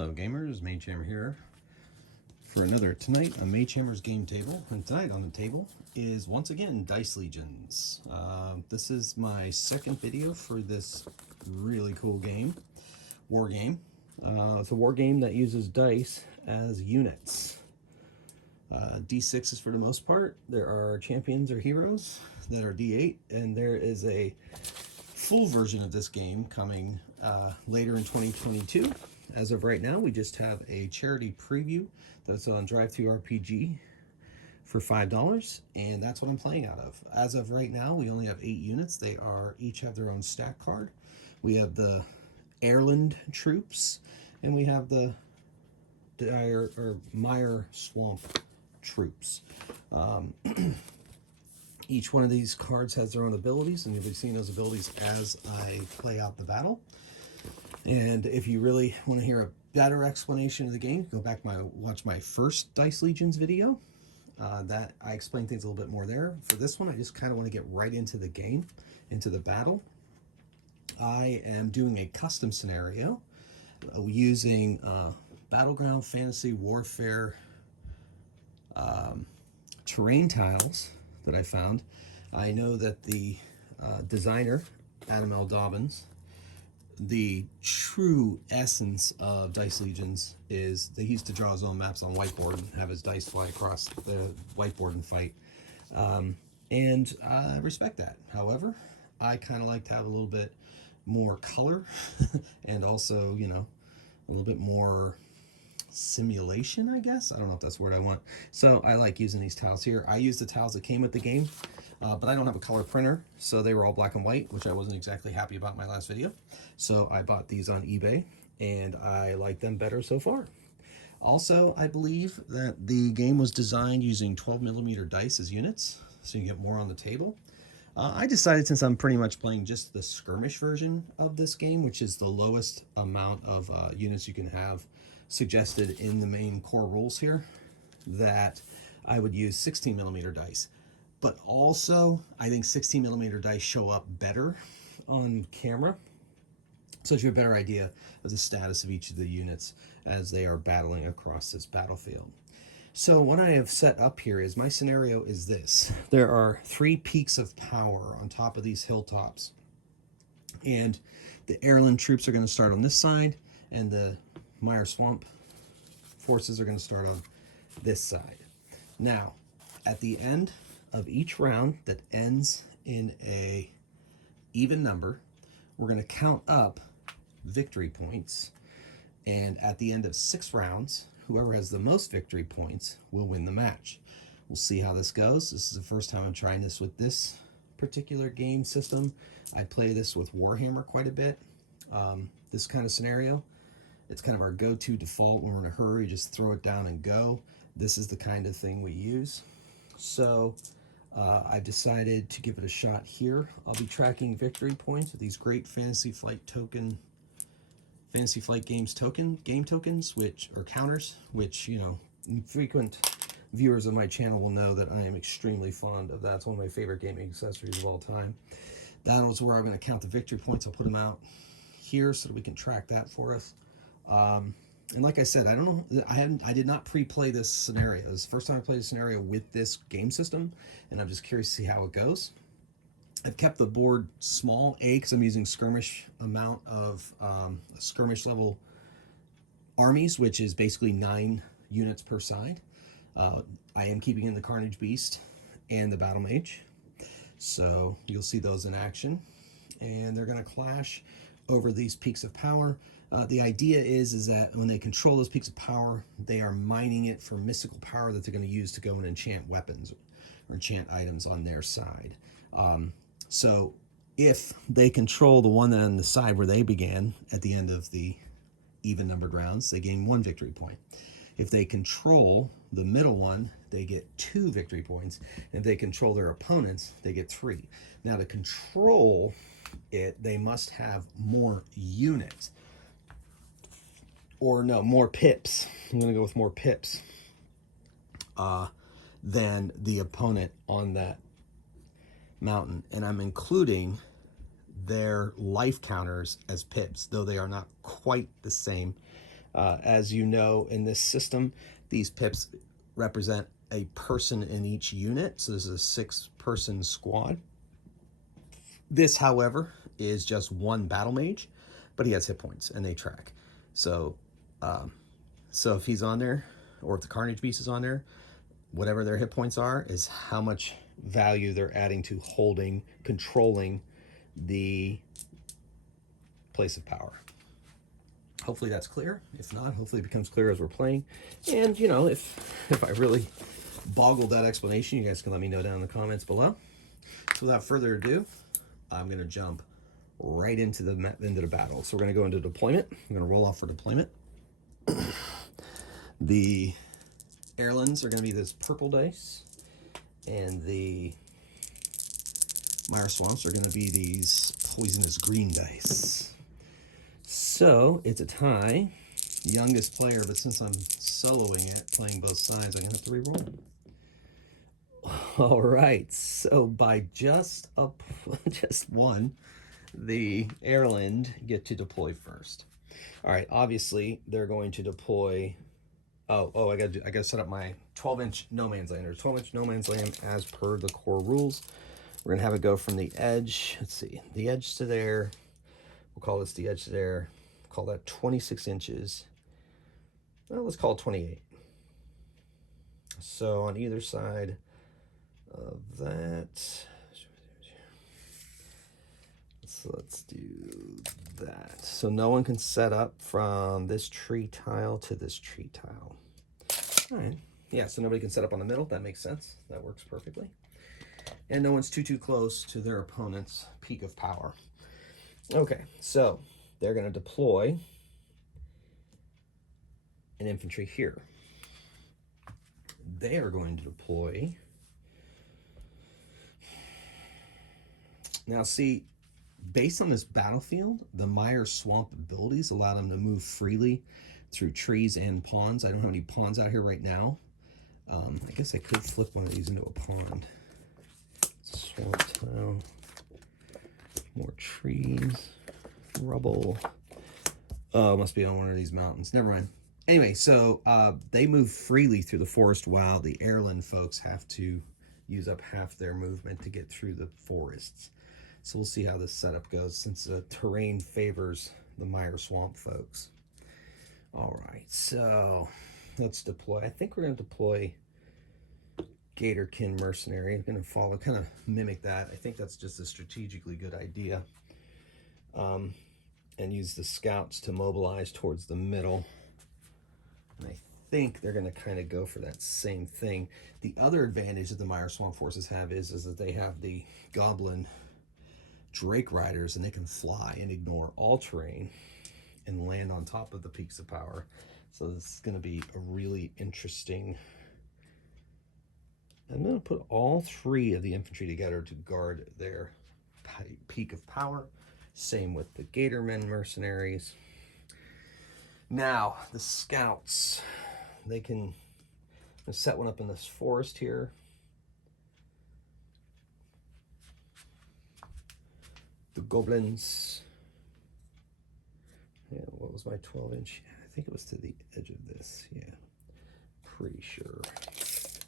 Hello gamers, Magehammer here for another Tonight on Magehammer's game table. And tonight on the table is once again Dice Legions. This is my second video for this really cool game, war game. It's a war game that uses dice as units. D6s for the most part. There are champions or heroes that are D8, and there is a full version of this game coming later in 2022. As of right now, we just have a charity preview that's on Drive-Thru RPG for $5, and that's what I'm playing out of. As of right now, we only have 8 units. They are each have their own stack card. We have the Ireland troops, and we have the Meyer Swamp troops. Each one of these cards has their own abilities, and you'll be seeing those abilities as I play out the battle. And if you really want to hear a better explanation of the game, go back watch my first Dice Legions video. That I explain things a little bit more there. For this one, I just kind of want to get right into the game, into the battle. I am doing a custom scenario using Battleground Fantasy Warfare terrain tiles that I found. I know that the designer, Adam L. Dobbins, the true essence of Dice Legions is that he used to draw his own maps on whiteboard and have his dice fly across the whiteboard and fight. And I respect that. However, I kind of like to have a little bit more color and also, you know, a little bit more simulation, I guess. I don't know if that's the word I want. So I like using these tiles here. I use the tiles that came with the game, but I don't have a color printer, so they were all black and white, which I wasn't exactly happy about in my last video. So I bought these on eBay, and I like them better so far. Also, I believe that the game was designed using 12mm dice as units, so you get more on the table. I decided, since I'm pretty much playing just the skirmish version of this game, which is the lowest amount of units you can have suggested in the main core rules here, that I would use 16mm dice. But also, I think 16mm dice show up better on camera, so you have a better idea of the status of each of the units as they are battling across this battlefield. So what I have set up here is, my scenario is this. There are 3 peaks of power on top of these hilltops. And the Ireland troops are going to start on this side, and the Meyer Swamp forces are going to start on this side. Now, at the end of each round that ends in a even number, we're going to count up victory points. And at the end of 6 rounds, whoever has the most victory points will win the match. We'll see how this goes. This is the first time I'm trying this with this particular game system. I play this with Warhammer quite a bit. This kind of scenario, it's kind of our go-to default when we're in a hurry, just throw it down and go. This is the kind of thing we use. So I've decided to give it a shot here. I'll be tracking victory points with these great Fantasy Flight Games game tokens, which are counters, which, you know, frequent viewers of my channel will know that I am extremely fond of that. It's one of my favorite gaming accessories of all time. That was where I'm going to count the victory points. I'll put them out here so that we can track that for us. And like I said, I don't know, I did not pre-play this scenario. This is the first time I played a scenario with this game system, and I'm just curious to see how it goes. I've kept the board small, because I'm using skirmish amount of skirmish level armies, which is basically 9 units per side. I am keeping in the Carnage Beast and the Battle Mage, so you'll see those in action, and they're going to clash over these peaks of power. The idea is that when they control those peaks of power, they are mining it for mystical power that they're going to use to go and enchant weapons or enchant items on their side. So if they control the one on the side where they began at the end of the even numbered rounds, they gain 1 victory point. If they control the middle one, they get 2 victory points. And if they control their opponents, they get 3. Now, to control it, they must have more units. Or no, more pips. I'm going to go with more pips than the opponent on that mountain. And I'm including their life counters as pips, though they are not quite the same As you know, in this system, these pips represent a person in each unit. So this is a 6-person squad. This, however, is just one battle mage, but he has hit points and they track. So, so if he's on there, or if the Carnage Beast is on there, whatever their hit points are is how much value they're adding to holding, controlling the place of power. Hopefully that's clear. If not, hopefully it becomes clear as we're playing. And, you know, if I really boggled that explanation, you guys can let me know down in the comments below. So without further ado, I'm going to jump right into the battle. So we're going to go into deployment. I'm going to roll off for deployment. The Airlands are going to be this purple dice, and the Meyer Swamps are going to be these poisonous green dice. So it's a tie. Youngest player, but since I'm soloing it, playing both sides, I'm going to have to re-roll. All right, so by just one, the Airland get to deploy first. All right, obviously they're going to deploy. I gotta set up my 12-inch no man's land. Or 12-inch no man's land as per the core rules. We're gonna have it go from the edge. Let's see, the edge to there. We'll call this the edge to there. We'll call that 26 inches. Well, let's call it 28. So on either side of that, let's do that. So no one can set up from this tree tile to this tree tile. All right. Yeah, so nobody can set up on the middle. That makes sense. That works perfectly. And no one's too close to their opponent's peak of power. Okay, so they're going to deploy an infantry here. They are going to deploy. Now see, based on this battlefield, the Meyer Swamp abilities allow them to move freely through trees and ponds. I don't have any ponds out here right now. I guess I could flip one of these into a pond. Swamp tile. More trees. Rubble. Oh, must be on one of these mountains. Never mind. Anyway, so they move freely through the forest while the Airland folks have to use up half their movement to get through the forests. So we'll see how this setup goes since the terrain favors the Meyer Swamp folks. All right, so let's deploy. I think we're going to deploy Gatorkin Mercenary. I'm going to follow, kind of mimic that. I think that's just a strategically good idea. And use the scouts to mobilize towards the middle. And I think they're going to kind of go for that same thing. The other advantage that the Meyer Swamp forces have is that they have the Goblin Drake Riders, and they can fly and ignore all terrain and land on top of the peaks of power. So this is going to be a really interesting. I'm going to put all 3 of the infantry together to guard their peak of power. Same with the Gatormen mercenaries. Now the scouts, they can set one up in this forest here. The goblins. Yeah, what was my 12-inch? I think it was to the edge of this. Yeah, pretty sure. Let's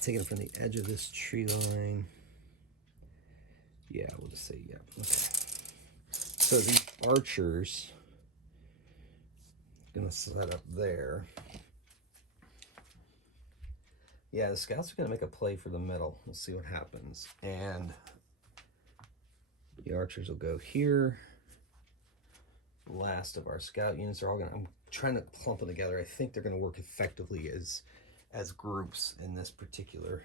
take it from the edge of this tree line. Yeah, we'll just say yeah. Okay. So the archers gonna set up there. Yeah, the scouts are gonna make a play for the middle. We'll see what happens. And the archers will go here. Last of our scout units are all gonna, I'm trying to clump them together. I think they're gonna work effectively as groups in this particular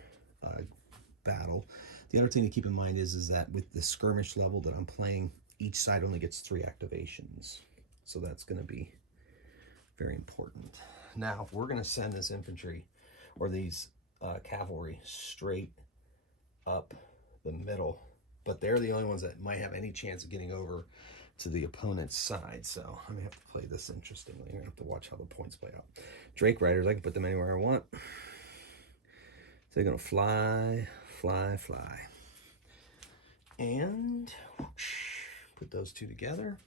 battle. The other thing to keep in mind is that with the skirmish level that I'm playing, each side only gets 3 activations. So that's going to be very important. Now, we're going to send this infantry, or these cavalry, straight up the middle. But they're the only ones that might have any chance of getting over to the opponent's side. So I'm going to have to play this interestingly. I'm going to have to watch how the points play out. Drake Riders, I can put them anywhere I want. So they're going to fly, fly, fly. And whoosh, put those 2 together.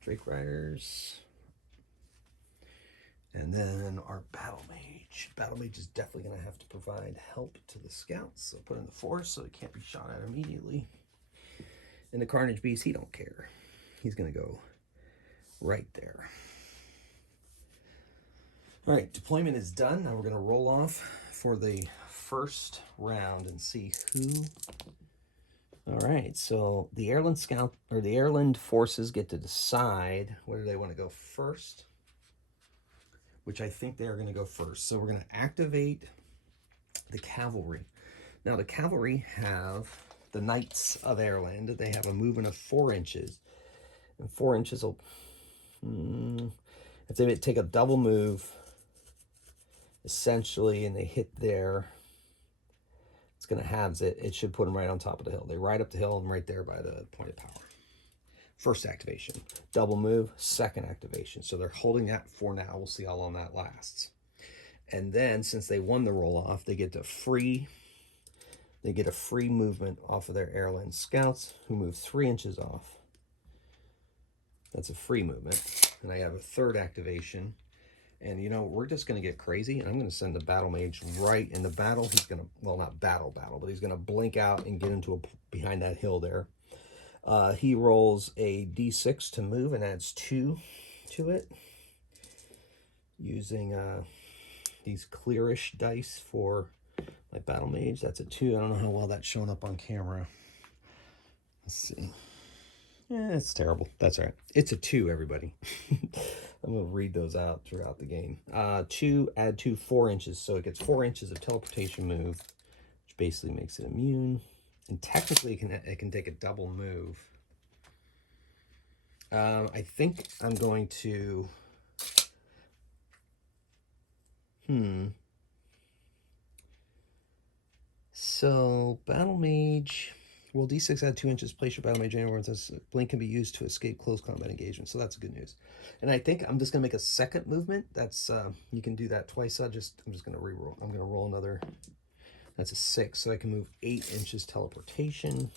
Drake Riders. And then our battle mage. Battle mage is definitely going to have to provide help to the scouts. So put in the force so he can't be shot at immediately. And the carnage beast, he don't care. He's going to go right there. All right, deployment is done. Now we're going to roll off for the first round and see who. All right, so the Airland Scout or the Airland forces get to decide whether they want to go first, which I think they are going to go first. So we're going to activate the cavalry. Now the cavalry have the Knights of Airland. They have a movement of 4 inches, and 4 inches will. If they take a double move, essentially, and they hit there, it's going to halves it. It should put them right on top of the hill. They ride up the hill and right there by the point of power. First activation. Double move, second activation. So they're holding that for now. We'll see how long that lasts. And then, since they won the roll-off, they get a free movement off of their Airland scouts, who move 3 inches off. That's a free movement. And I have a third activation. And, you know, we're just going to get crazy. And I'm going to send the battle mage right in the battle. He's going to, well, not battle, but he's going to blink out and get into behind that hill there. He rolls a d6 to move and adds 2 to it. Using these clearish dice for my battle mage. That's a 2. I don't know how well that's showing up on camera. Let's see. Yeah, it's terrible. That's all right. It's a 2, everybody. I'm going to read those out throughout the game. 2, add 2, 4 inches. So it gets 4 inches of teleportation move, which basically makes it immune. And technically, it can take a double move. I think I'm going to... So, battle mage... Well, d6 add 2 inches. Place your battle mage anywhere. This blink can be used to escape close combat engagement. So that's good news. And I think I'm just gonna make a second movement. That's you can do that twice. I'm just gonna re-roll. I'm gonna roll another. That's a 6, so I can move 8 inches teleportation.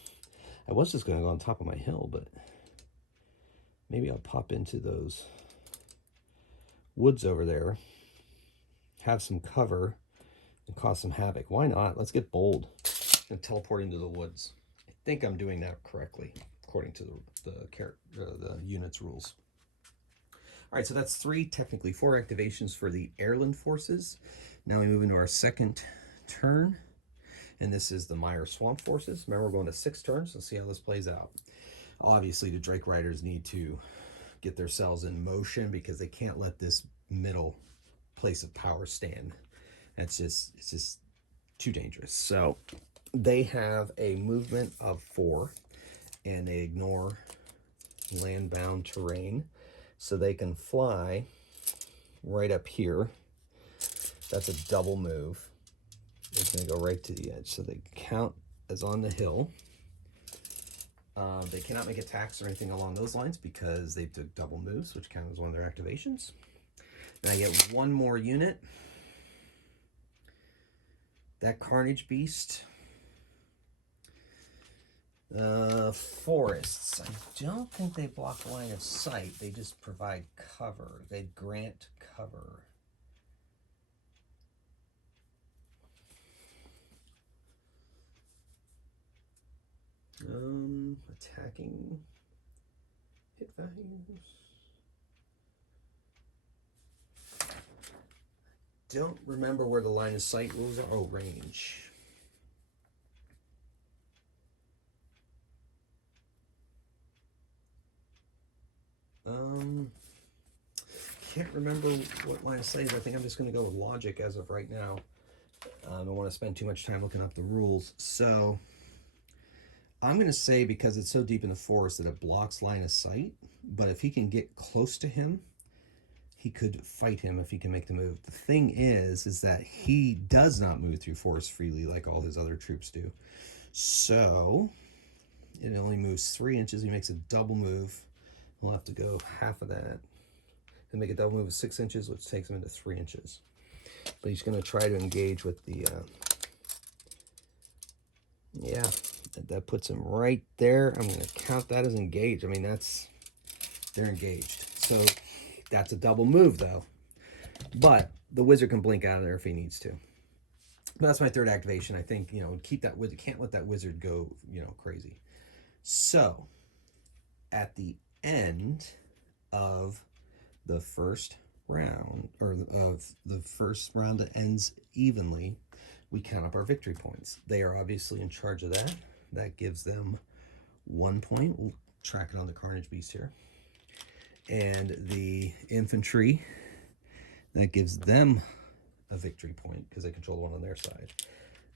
I was just gonna go on top of my hill, but maybe I'll pop into those woods over there, have some cover, and cause some havoc. Why not? Let's get bold and teleport into the woods. I think I'm doing that correctly according to the unit's rules. All right, so that's 3, technically 4 activations for the Airland forces. Now we move into our second turn, and this is the Meyer Swamp forces. Remember, we're going to 6 turns. Let's see how this plays out. Obviously, the Drake Riders need to get themselves in motion because they can't let this middle place of power stand. It's just too dangerous. So they have a movement of 4, and they ignore land-bound terrain, so they can fly right up here. That's a double move. It's going to go right to the edge, so they count as on the hill. They cannot make attacks or anything along those lines because they took double moves, which count as one of their activations. Then I get 1 more unit. That Carnage Beast. Forests. I don't think they block line of sight. They just provide cover. They grant cover. Attacking hit values. Don't remember where the line of sight rules are. Oh, range. Can't remember what line of sight is. I think I'm just going to go with logic as of right now. I don't want to spend too much time looking up the rules. So I'm going to say, because it's so deep in the forest, that it blocks line of sight. But if he can get close to him, he could fight him if he can make the move. The thing is that he does not move through forest freely like all his other troops do. So it only moves 3 inches. He makes a double move. We'll have to go half of that and make a double move of 6 inches, which takes him into 3 inches. But he's going to try to engage with the... yeah, that puts him right there. I'm going to count that as engaged. I mean, they're engaged. So that's a double move, though. but the wizard can blink out of there if he needs to. That's my third activation. I think, keep that wizard. Can't let that wizard go, crazy. So, at the end of the first round, or of the first round that ends evenly, we count up our victory points. They are obviously in charge of that. That gives them 1 point. We'll track it on the Carnage Beast here. And the infantry, that gives them a victory point because they control the one on their side.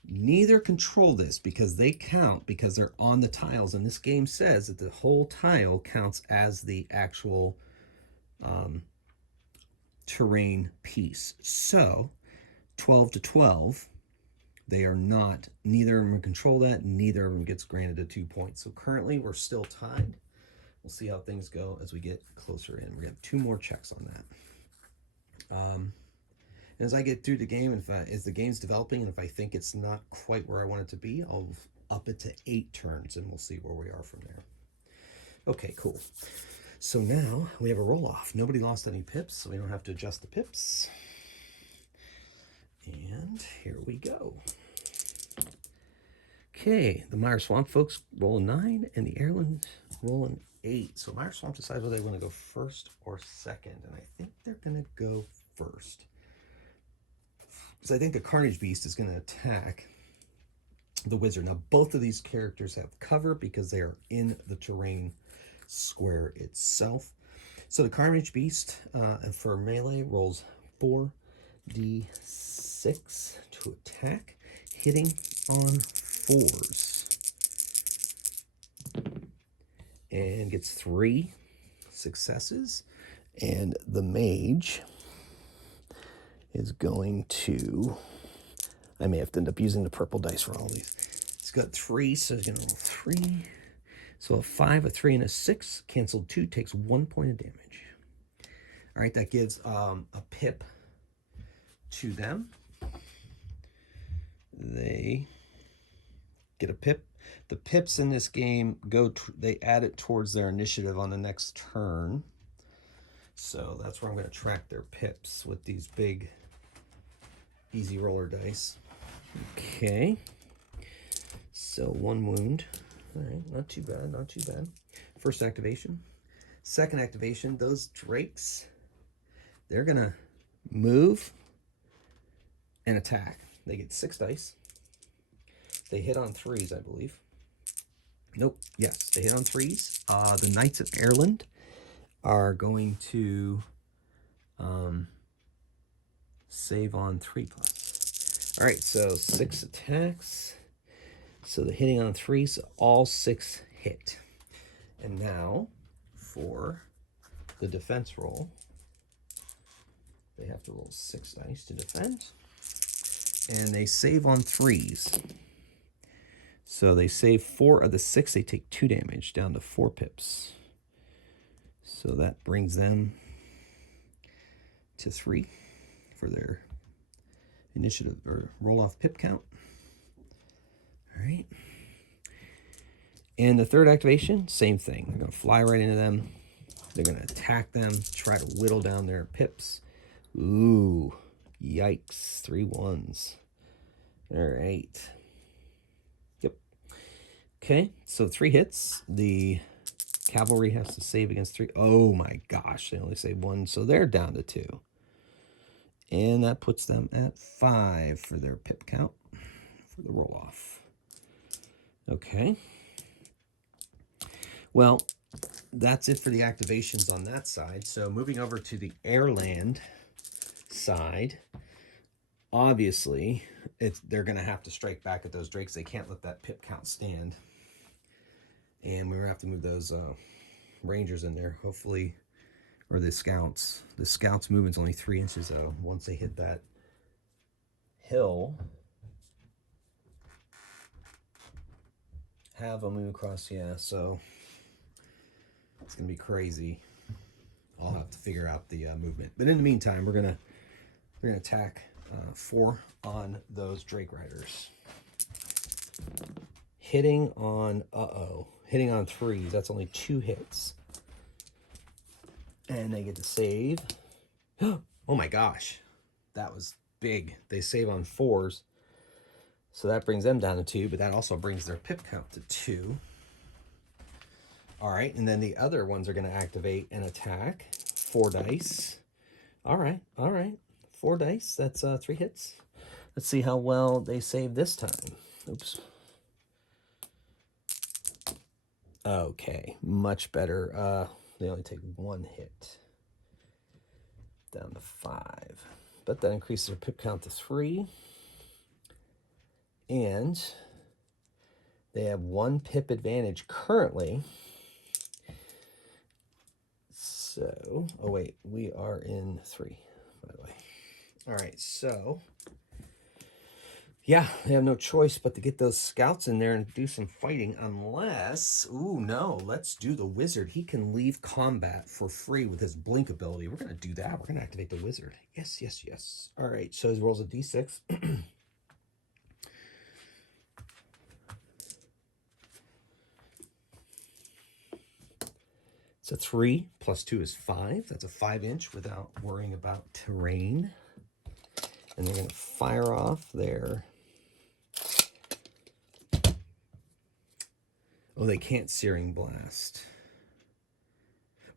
Neither control this because they count because they're on the tiles, and this game says that the whole tile counts as the actual terrain piece. So 12 to 12, they are not, neither of them control that, neither of them gets granted a 2 points. So currently we're still tied. We'll see how things go as we get closer in. We're gonna have 2 more checks on that. As I get through the game, as the game's developing, and if I think it's not quite where I want it to be, I'll up it to 8 turns, and we'll see where we are from there. Okay, cool. So now we have a roll-off. Nobody lost any pips, so we don't have to adjust the pips. And here we go. Okay, the Meyer Swamp folks rolling 9, and the Ireland rolling 8. So Meyer Swamp decides whether they want to go first or second, and I think they're going to go first. Because I think the Carnage Beast is going to attack the wizard. Now, both of these characters have cover because they are in the terrain square itself. So the Carnage Beast for melee rolls 4d6 to attack, hitting on 4s. And gets 3 successes. And the mage is going to, I may have to end up using the purple dice for all these. It's got 3, so he's going to roll 3. So a 5, a 3, and a 6. Canceled 2 takes 1 point of damage. All right, that gives a pip to them. They get a pip. The pips in this game they add it towards their initiative on the next turn. So that's where I'm going to track their pips with these big easy roller dice. Okay. So 1 wound. All right, not too bad, not too bad. First activation. Second activation, those drakes, they're going to move and attack. They get 6 dice. They hit on 3s, I believe. Nope, yes, they hit on 3s. The Knights of Ireland are going to save on 3+. All right, so 6 attacks. So the hitting on 3, so all 6 hit. And now for the defense roll, they have to roll 6 dice to defend. And they save on 3s. So they save 4 of the 6. They take 2 damage, down to 4 pips. So that brings them to 3 for their initiative or roll-off pip count. All right. And the third activation, same thing. They're going to fly right into them. They're going to attack them, try to whittle down their pips. Ooh, yikes. 3 1s. All right. Yep. Okay, so 3 hits. The cavalry has to save against 3. Oh my gosh, they only save 1, so they're down to 2. And that puts them at 5 for their pip count for the roll-off. Okay. Well, that's it for the activations on that side. So moving over to the airland side, obviously, they're going to have to strike back at those drakes. They can't let that pip count stand. And we're going to have to move those rangers in there, hopefully, or the scouts. The scouts' movement's only 3 inches, though. Once they hit that hill, have them move across, yeah, so it's going to be crazy. I'll have to figure out the movement. But in the meantime, we're gonna attack 4 on those Drake Riders. Hitting on, hitting on 3s. That's only 2 hits. And they get to save. Oh my gosh. that was big. They save on 4s, so that brings them down to 2, but that also brings their pip count to 2. All right, and then the other ones are going to activate and attack. 4 dice. All right, 4 dice. That's 3 hits. Let's see how well they save this time. Oops. Okay, much better. They only take 1 hit. Down to 5. But that increases their pip count to 3. And they have 1 pip advantage currently. So, oh wait, we are in 3, by the way. All right, so yeah, they have no choice but to get those scouts in there and do some fighting, unless, ooh, no, let's do the wizard. He can leave combat for free with his blink ability. We're going to do that. We're going to activate the wizard. Yes, yes, yes. All right, so he rolls a d6. It's a 3 plus 2 is 5. That's a 5-inch without worrying about terrain. And they're going to fire off their... Oh, they can't Searing Blast.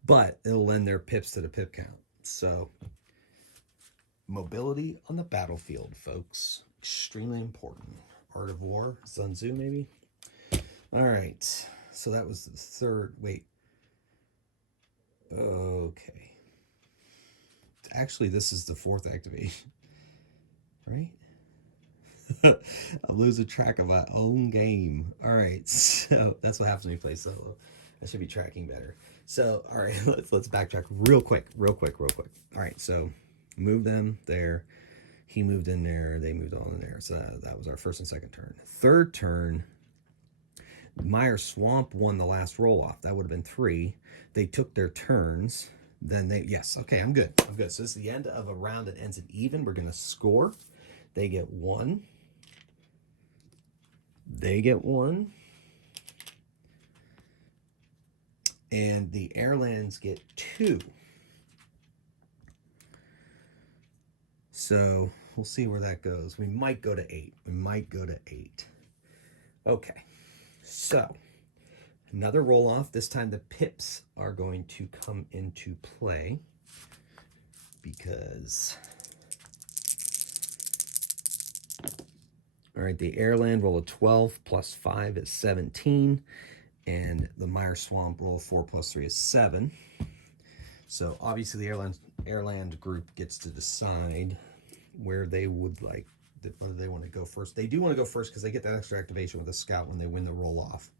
But it'll lend their pips to the pip count. So, mobility on the battlefield, folks. Extremely important. Art of War, Sun Tzu, maybe? All right. So that was the 3rd. Wait. Okay. Actually, this is the 4th activation. Right? I'm losing track of my own game. All right, so that's what happens when you play solo. I should be tracking better. So, all right, let's backtrack real quick. All right, so move them there. He moved in there. They moved all in there. So that was our 1st and 2nd turn. 3rd turn, Meyer Swamp won the last roll off. That would have been 3. They took their turns. Then they, yes, okay, I'm good. So this is the end of a round that ends at even. We're going to score. They get 1. They get 1. And the Airlands get 2. So we'll see where that goes. We might go to 8. Okay. So another roll off. This time the pips are going to come into play because... All right, the Airland roll of 12 plus 5 is 17. And the Meyer Swamp roll 4 plus 3 is 7. So obviously the Airland group gets to decide where they would like, whether they want to go first. They do want to go first because they get that extra activation with a scout when they win the roll off.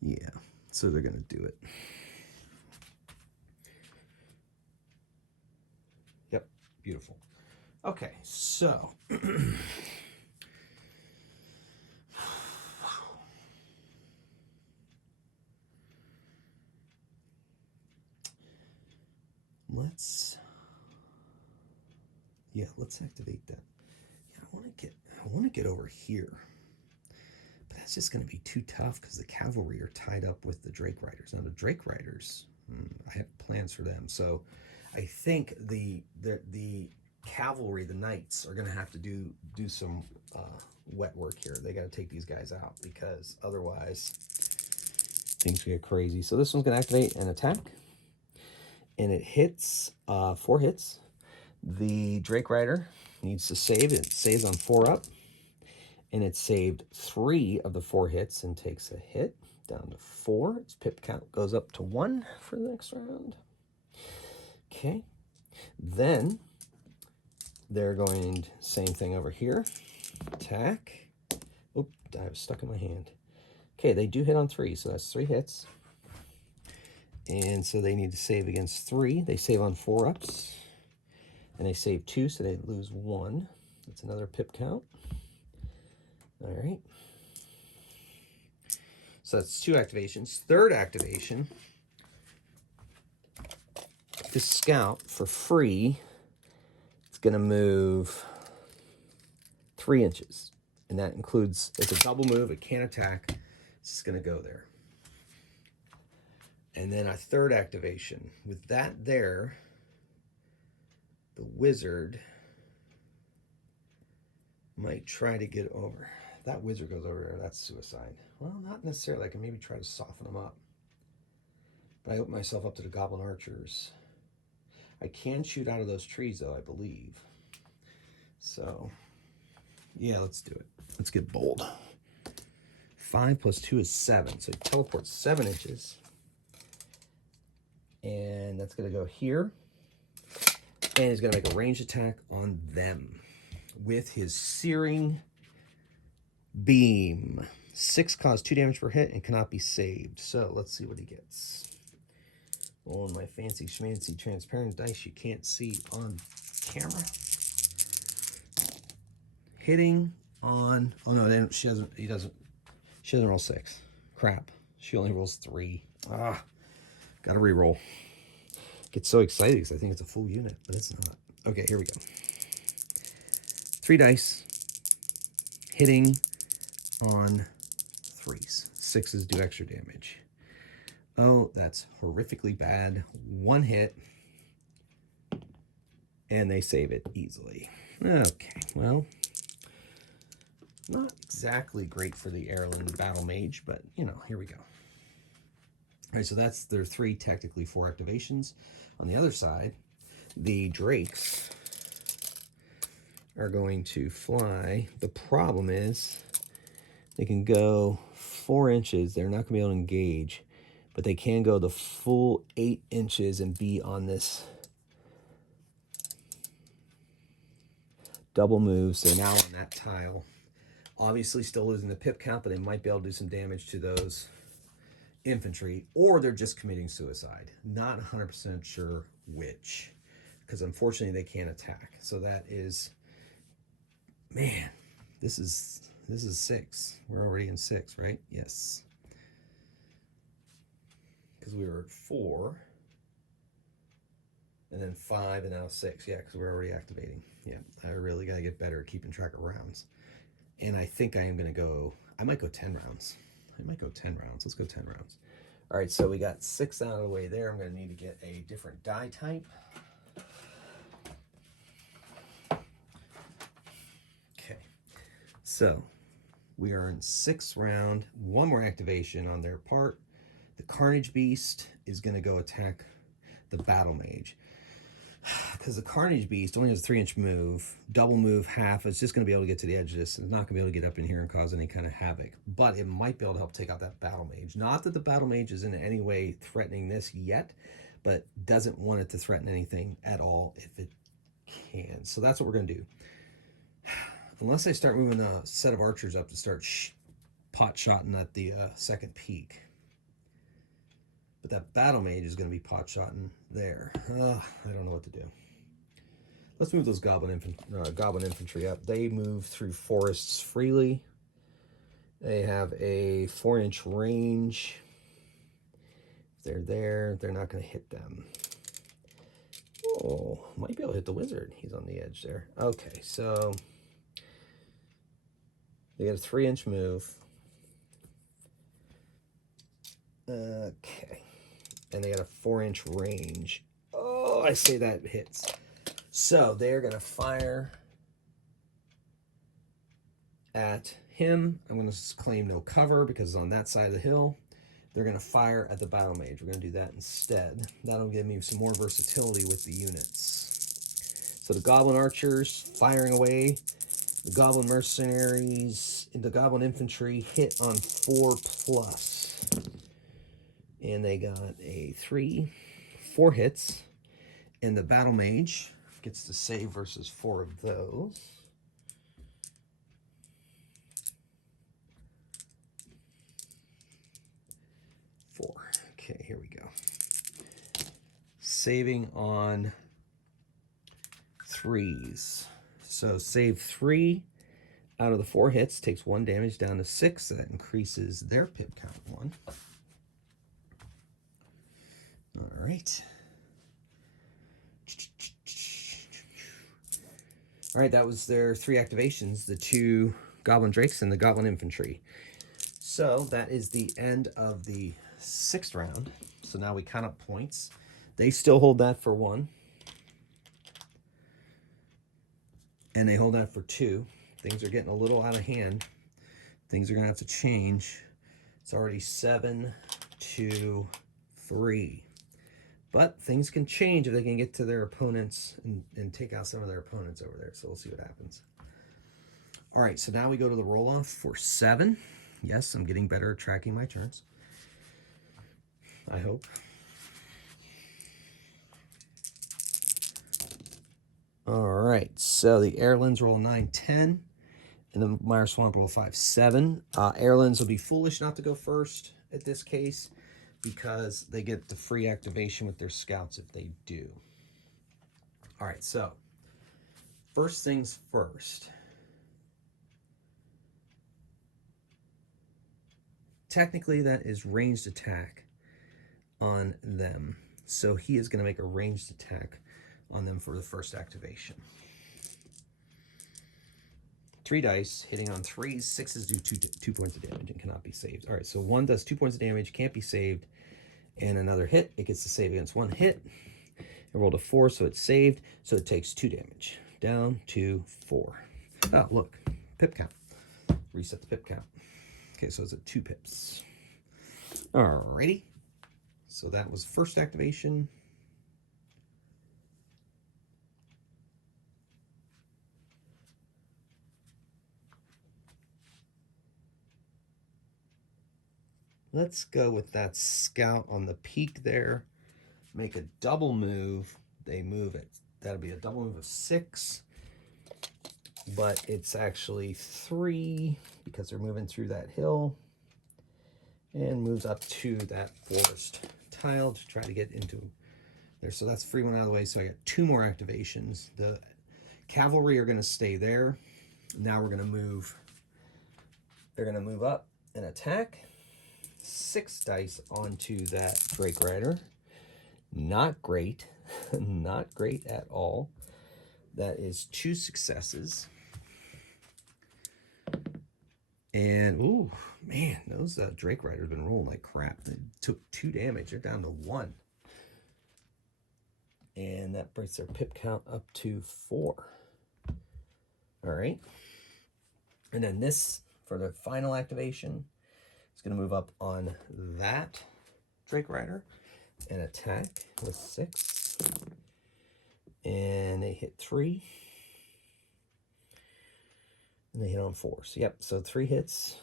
Yeah, so they're going to do it. Yep, beautiful. Okay, so... let's activate that. Yeah, I want to get over here. But that's just going to be too tough because the cavalry are tied up with the Drake Riders. Now the Drake Riders, I have plans for them. So I think the cavalry, the knights, are going to have to do some wet work here. They got to take these guys out because otherwise things get crazy. So this one's going to activate an attack. And it hits 4 hits. The Drake Rider needs to save. It saves on 4 up. And it saved 3 of the 4 hits and takes a hit down to 4. Its pip count goes up to 1 for the next round. Okay. Then they're going, same thing over here. Attack. Oop, I was stuck in my hand. Okay, they do hit on 3, so that's 3 hits. And so they need to save against 3. They save on 4 ups. And they save 2, so they lose 1. That's another pip count. All right. So that's 2 activations. 3rd activation. This scout, for free, it's going to move 3 inches. And that includes, it's a double move. It can't attack. It's just going to go there. And then a third activation. With that there, the wizard might try to get over. That wizard goes over there, that's suicide. Well, not necessarily. I can maybe try to soften them up. But I open myself up to the goblin archers. I can shoot out of those trees, though, I believe. So, yeah, let's do it. Let's get bold. 5 plus 2 is 7. So he teleports 7 inches. And that's going to go here. And he's going to make a ranged attack on them with his searing beam. 6 cause 2 damage per hit and cannot be saved. So let's see what he gets. Rolling my fancy schmancy transparent dice you can't see on camera. Hitting on, oh no, she doesn't roll 6. Crap. She only rolls 3. Gotta re-roll. Get so excited because I think it's a full unit, but it's not. Okay, here we go. 3 dice. Hitting on 3s. 6s do extra damage. Oh, that's horrifically bad. 1 hit. And they save it easily. Okay, well, not exactly great for the Heirloom Battle Mage, but, you know, here we go. All right, so that's their 3, technically 4 activations. On the other side, the Drakes are going to fly. The problem is they can go 4 inches. They're not going to be able to engage, but they can go the full 8 inches and be on this double move. So now on that tile. Obviously still losing the pip count, but they might be able to do some damage to those infantry, or they're just committing suicide. Not 100% sure which, because unfortunately they can't attack. So that is, man, this is 6. We're already in 6, right? Yes. Because we were at 4, and then 5, and now 6. Yeah, because we're already activating. Yeah, I really got to get better at keeping track of rounds. And I think I am going to go, I might go 10 rounds. I might go 10 rounds. Let's go 10 rounds. All right, so we got 6 out of the way there. I'm going to need to get a different die type. Okay, so we are in 6th round. 1 more activation on their part. The Carnage Beast is going to go attack the Battle Mage. Because the Carnage Beast only has a 3-inch move, double move, half. It's just going to be able to get to the edge of this. It's not going to be able to get up in here and cause any kind of havoc. But it might be able to help take out that Battle Mage. Not that the Battle Mage is in any way threatening this yet, but doesn't want it to threaten anything at all if it can. So that's what we're going to do. Unless I start moving a set of archers up to start pot-shotting at the second peak. But that Battle Mage is going to be pot-shotting there. I don't know what to do. Let's move those goblin infantry up. They move through forests freely. They have a 4-inch range. If they're there, they're not going to hit them. Oh, might be able to hit the wizard. He's on the edge there. Okay, so they got a 3-inch move. Okay. And they got a 4-inch range. Oh, I say that hits. So they're going to fire at him. I'm going to claim no cover because it's on that side of the hill. They're going to fire at the Battle Mage. We're going to do that instead. That'll give me some more versatility with the units. So the Goblin Archers firing away. The Goblin Mercenaries and the Goblin Infantry hit on 4+. And they got a 4 hits. And the Battle Mage gets to save versus 4 of those. Okay, here we go. Saving on 3s. So save 3 out of the 4 hits. Takes 1 damage down to 6. So that increases their pip count 1. All right. All right, that was their 3 activations, the 2 Goblin Drakes and the Goblin Infantry. So that is the end of the 6th round. So now we count up points. They still hold that for 1. And they hold that for 2. Things are getting a little out of hand. Things are going to have to change. It's already 7 to 3. But things can change if they can get to their opponents and take out some of their opponents over there. So we'll see what happens. All right, so now we go to the roll-off for 7. Yes, I'm getting better at tracking my turns. I hope. All right, so the Airlins roll 9, 10, and the Meyer Swamp roll 5, 7. Airlins will be foolish not to go first at this case because they get the free activation with their scouts if they do. All right, so first things first. Technically, that is ranged attack on them. So he is going to make a ranged attack on them for the first activation. 3 dice, hitting on 3s. 6s do 2 points of damage and cannot be saved. All right, so 1 does 2 points of damage, can't be saved, and another hit. It gets to save against 1 hit. It rolled a 4, so it's saved, so it takes 2 damage. Down to 4. Oh, look, pip count. Reset the pip count. Okay, so it's at 2 pips. Alrighty. So that was first activation. Let's go with that scout on the peak there. Make a double move. They move it. That'll be a double move of 6. But it's actually 3 because they're moving through that hill. And moves up to that forest tile to try to get into there. So that's free one out of the way. So I got 2 more activations. The cavalry are going to stay there. Now we're going to move. They're going to move up and attack. 6 dice onto that Drake Rider. Not great. Not great at all. That is 2 successes. And, ooh, man, those Drake Riders have been rolling like crap. They took 2 damage. They're down to 1. And that brings their pip count up to 4. All right. And then this, for the final activation, is going to move up on that Drake Rider and attack with 6. And they hit 3. And they hit on 4. So, yep, so 3 hits.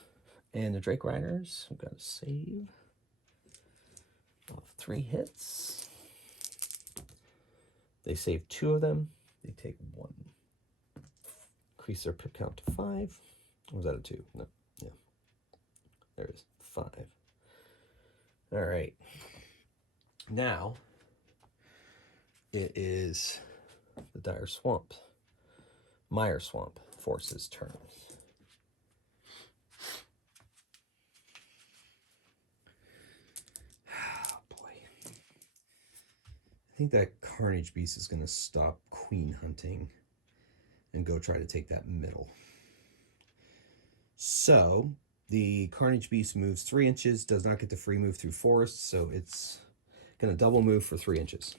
And the Drake Riders, we've got to save off 3 hits. They save 2 of them. They take 1. Increase their pip count to 5. Or was that a 2? No. Yeah. There it is. 5. All right. Now, it is the Meyer Swamp forces turns. Oh, boy. I think that Carnage Beast is going to stop queen hunting and go try to take that middle. So, the Carnage Beast moves 3 inches, does not get the free move through forest, so it's going to double move for 3 inches.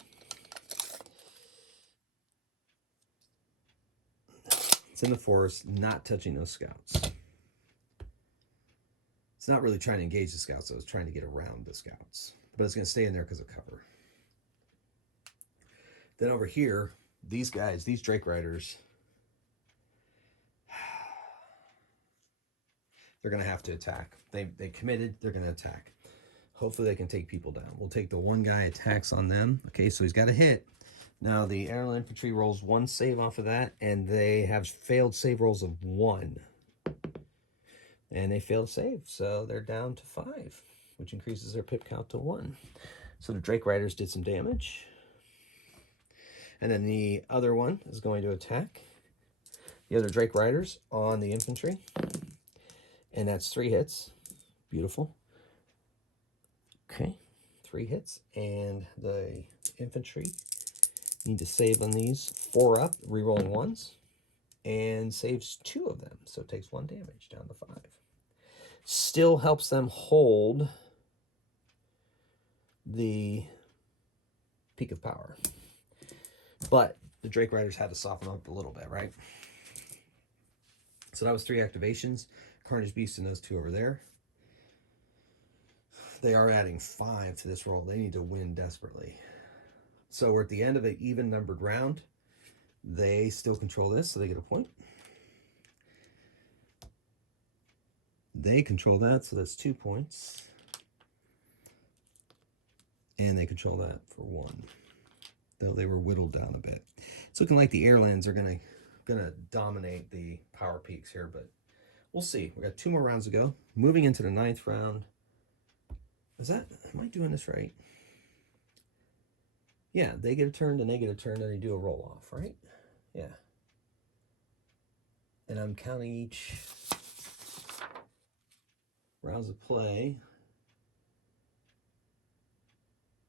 It's in the forest, not touching those scouts. It's not really trying to engage the scouts, so it's trying to get around the scouts. But it's going to stay in there because of cover. Then over here, these guys, these Drake Riders, they're going to have to attack. They committed, they're going to attack. Hopefully they can take people down. We'll take the one guy attacks on them. Okay, so he's got a hit. Now the airline infantry rolls 1 save off of that, and they have failed save rolls of 1. And they failed save, so they're down to 5, which increases their pip count to 1. So the Drake Riders did some damage. And then the other one is going to attack the other Drake Riders on the infantry. And that's 3 hits. Beautiful. Okay, 3 hits. And the infantry need to save on these 4 up, rerolling 1s. And saves 2 of them. So it takes 1 damage down to 5. Still helps them hold the peak of power. But the Drake Riders had to soften up a little bit, right? So that was 3 activations. Carnage Beast and those 2 over there. They are adding 5 to this roll. They need to win desperately. So we're at the end of an even numbered round. They still control this, so they get a point. They control that, so that's 2 points. And they control that for 1. Though they were whittled down a bit. It's looking like the airlands are gonna dominate the power peaks here, but we'll see. We got 2 more rounds to go. Moving into the 9th round. Am I doing this right? Yeah, they get a turn, then they get a turn, then they do a roll off, right? Yeah. And I'm counting each rounds of play.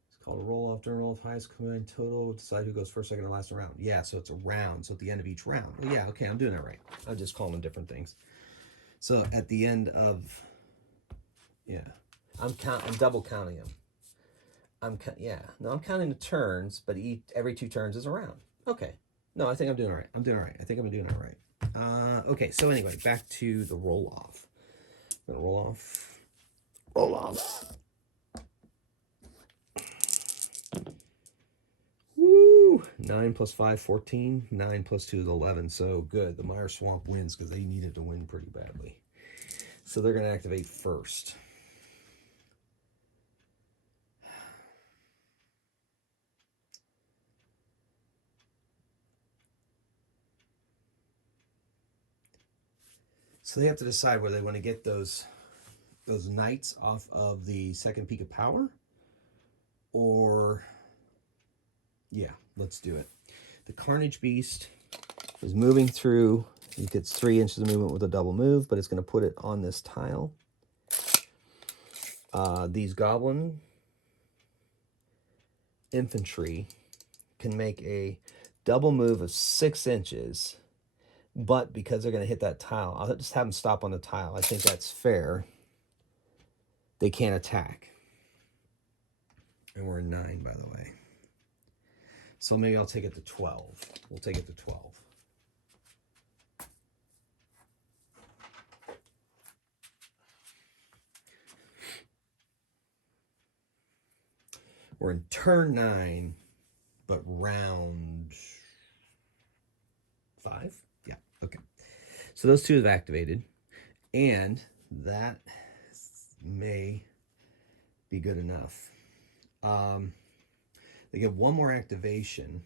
It's called a roll off. During roll off, highest combined total, decide who goes first, second, or last round. Yeah, so it's a round. So at the end of each round. Well, yeah, okay, I'm doing that right. I'm just calling them different things. So at the end of, yeah, I'm double counting them. I'm counting the turns, but every 2 turns is a round. Okay. No, I think I'm doing all right. I'm doing all right. I think I'm doing all right. Okay, so anyway, back to the roll off. I'm gonna roll off. Roll off. Woo! 9 plus 5, 14. 9 plus 2 is 11. So good. The Meyer Swamp wins because they needed to win pretty badly. So they're going to activate first. So they have to decide whether they want to get those knights off of the second peak of power, or yeah, let's do it. The Carnage Beast is moving through. It gets 3 inches of movement with a double move, but it's going to put it on this tile. These Goblin infantry can make a double move of 6 inches, but because they're going to hit that tile, I'll just have them stop on the tile. I think that's fair. They can't attack. And we're in 9, by the way. So maybe I'll take it to 12. We'll take it to 12. We're in turn 9, but round 5? Yeah, okay. So those 2 have activated, and that may be good enough. They get 1 more activation.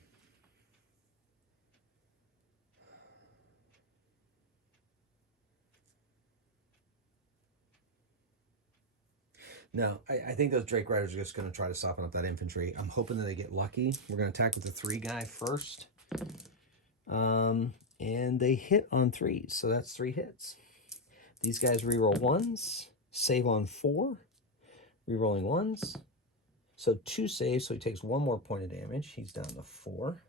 No, I think those Drake Riders are just going to try to soften up that infantry. I'm hoping that they get lucky. We're going to attack with the 3 guy first. And they hit on 3s, so that's 3 hits. These guys reroll 1s, save on 4, rerolling 1s. So 2 saves, so he takes 1 more point of damage. He's down to 4.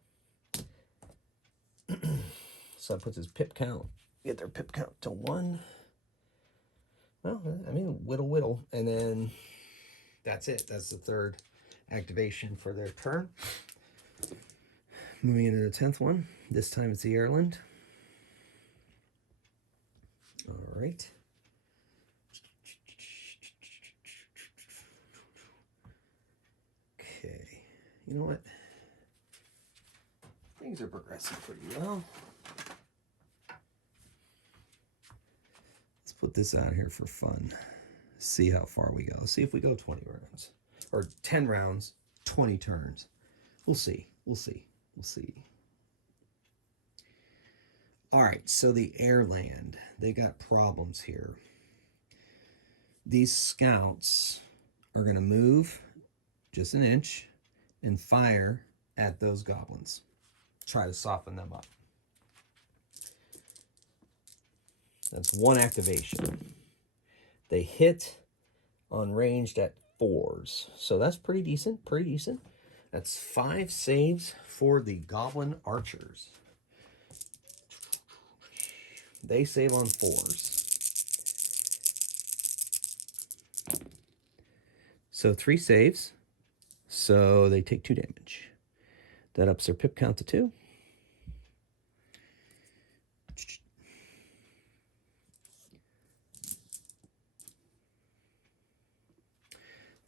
So that puts his pip count, get their pip count to 1. Well, I mean, whittle. And then that's it. That's the 3rd activation for their turn. Moving into the 10th one. This time it's the Ireland. All right. Okay. You know what? Things are progressing pretty well. Let's put this out here for fun. See how far we go. See if we go 20 rounds. Or 10 rounds, 20 turns. We'll see. We'll see. We'll see. All right, so the airland. They got problems here. These scouts are going to move just an inch and fire at those goblins. Try to soften them up. That's 1 activation. They hit on ranged at 4s. So that's pretty decent, pretty decent. That's 5 saves for the Goblin Archers. They save on 4s. So 3 saves. So they take 2 damage. That ups their pip count to 2.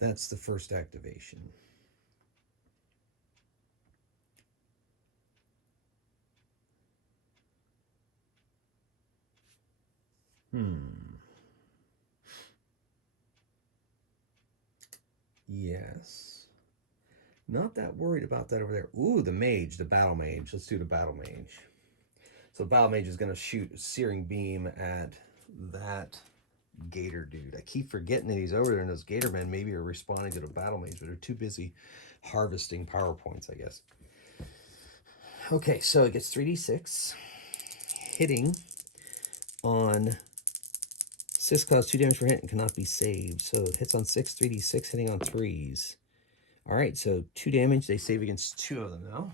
That's the first activation. Yes. Not that worried about that over there. Ooh, the mage, the battle mage. Let's do the battle mage. So the battle mage is going to shoot a searing beam at that gator dude. I keep forgetting that he's over there, and those gator men maybe are responding to the battle mage, but they're too busy harvesting power points, I guess. Okay, so it gets 3d6. Hitting on 6 causes 2 damage per hit and cannot be saved. So it hits on 6, 3d6, hitting on 3s. All right, so 2 damage. They save against 2 of them now.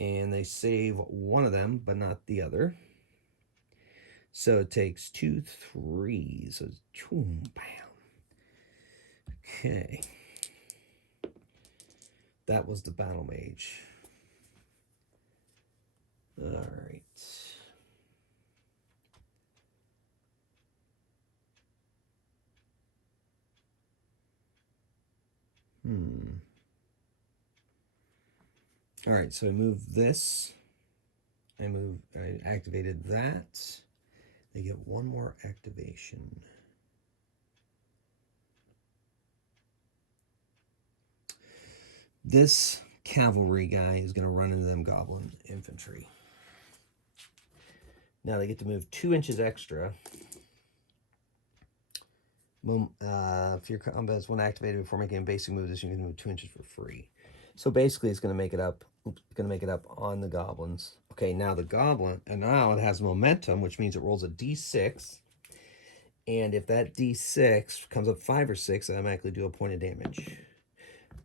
And they save one of them, but not the other. So it takes 2 3s. So boom, bam. Okay. That was the battle mage. All right. All right, so I move this. I activated that. They get 1 more activation. This cavalry guy is going to run into them goblin infantry. Now they get to move 2 inches extra. If your combat is 1 activated before making a basic move, this you can move 2 inches for free. So basically, it's going to make it up. It's going to make it up on the goblins. Okay, now the goblin, and now it has momentum, which means it rolls a d6. And if that d6 comes up 5 or 6, I automatically do a point of damage.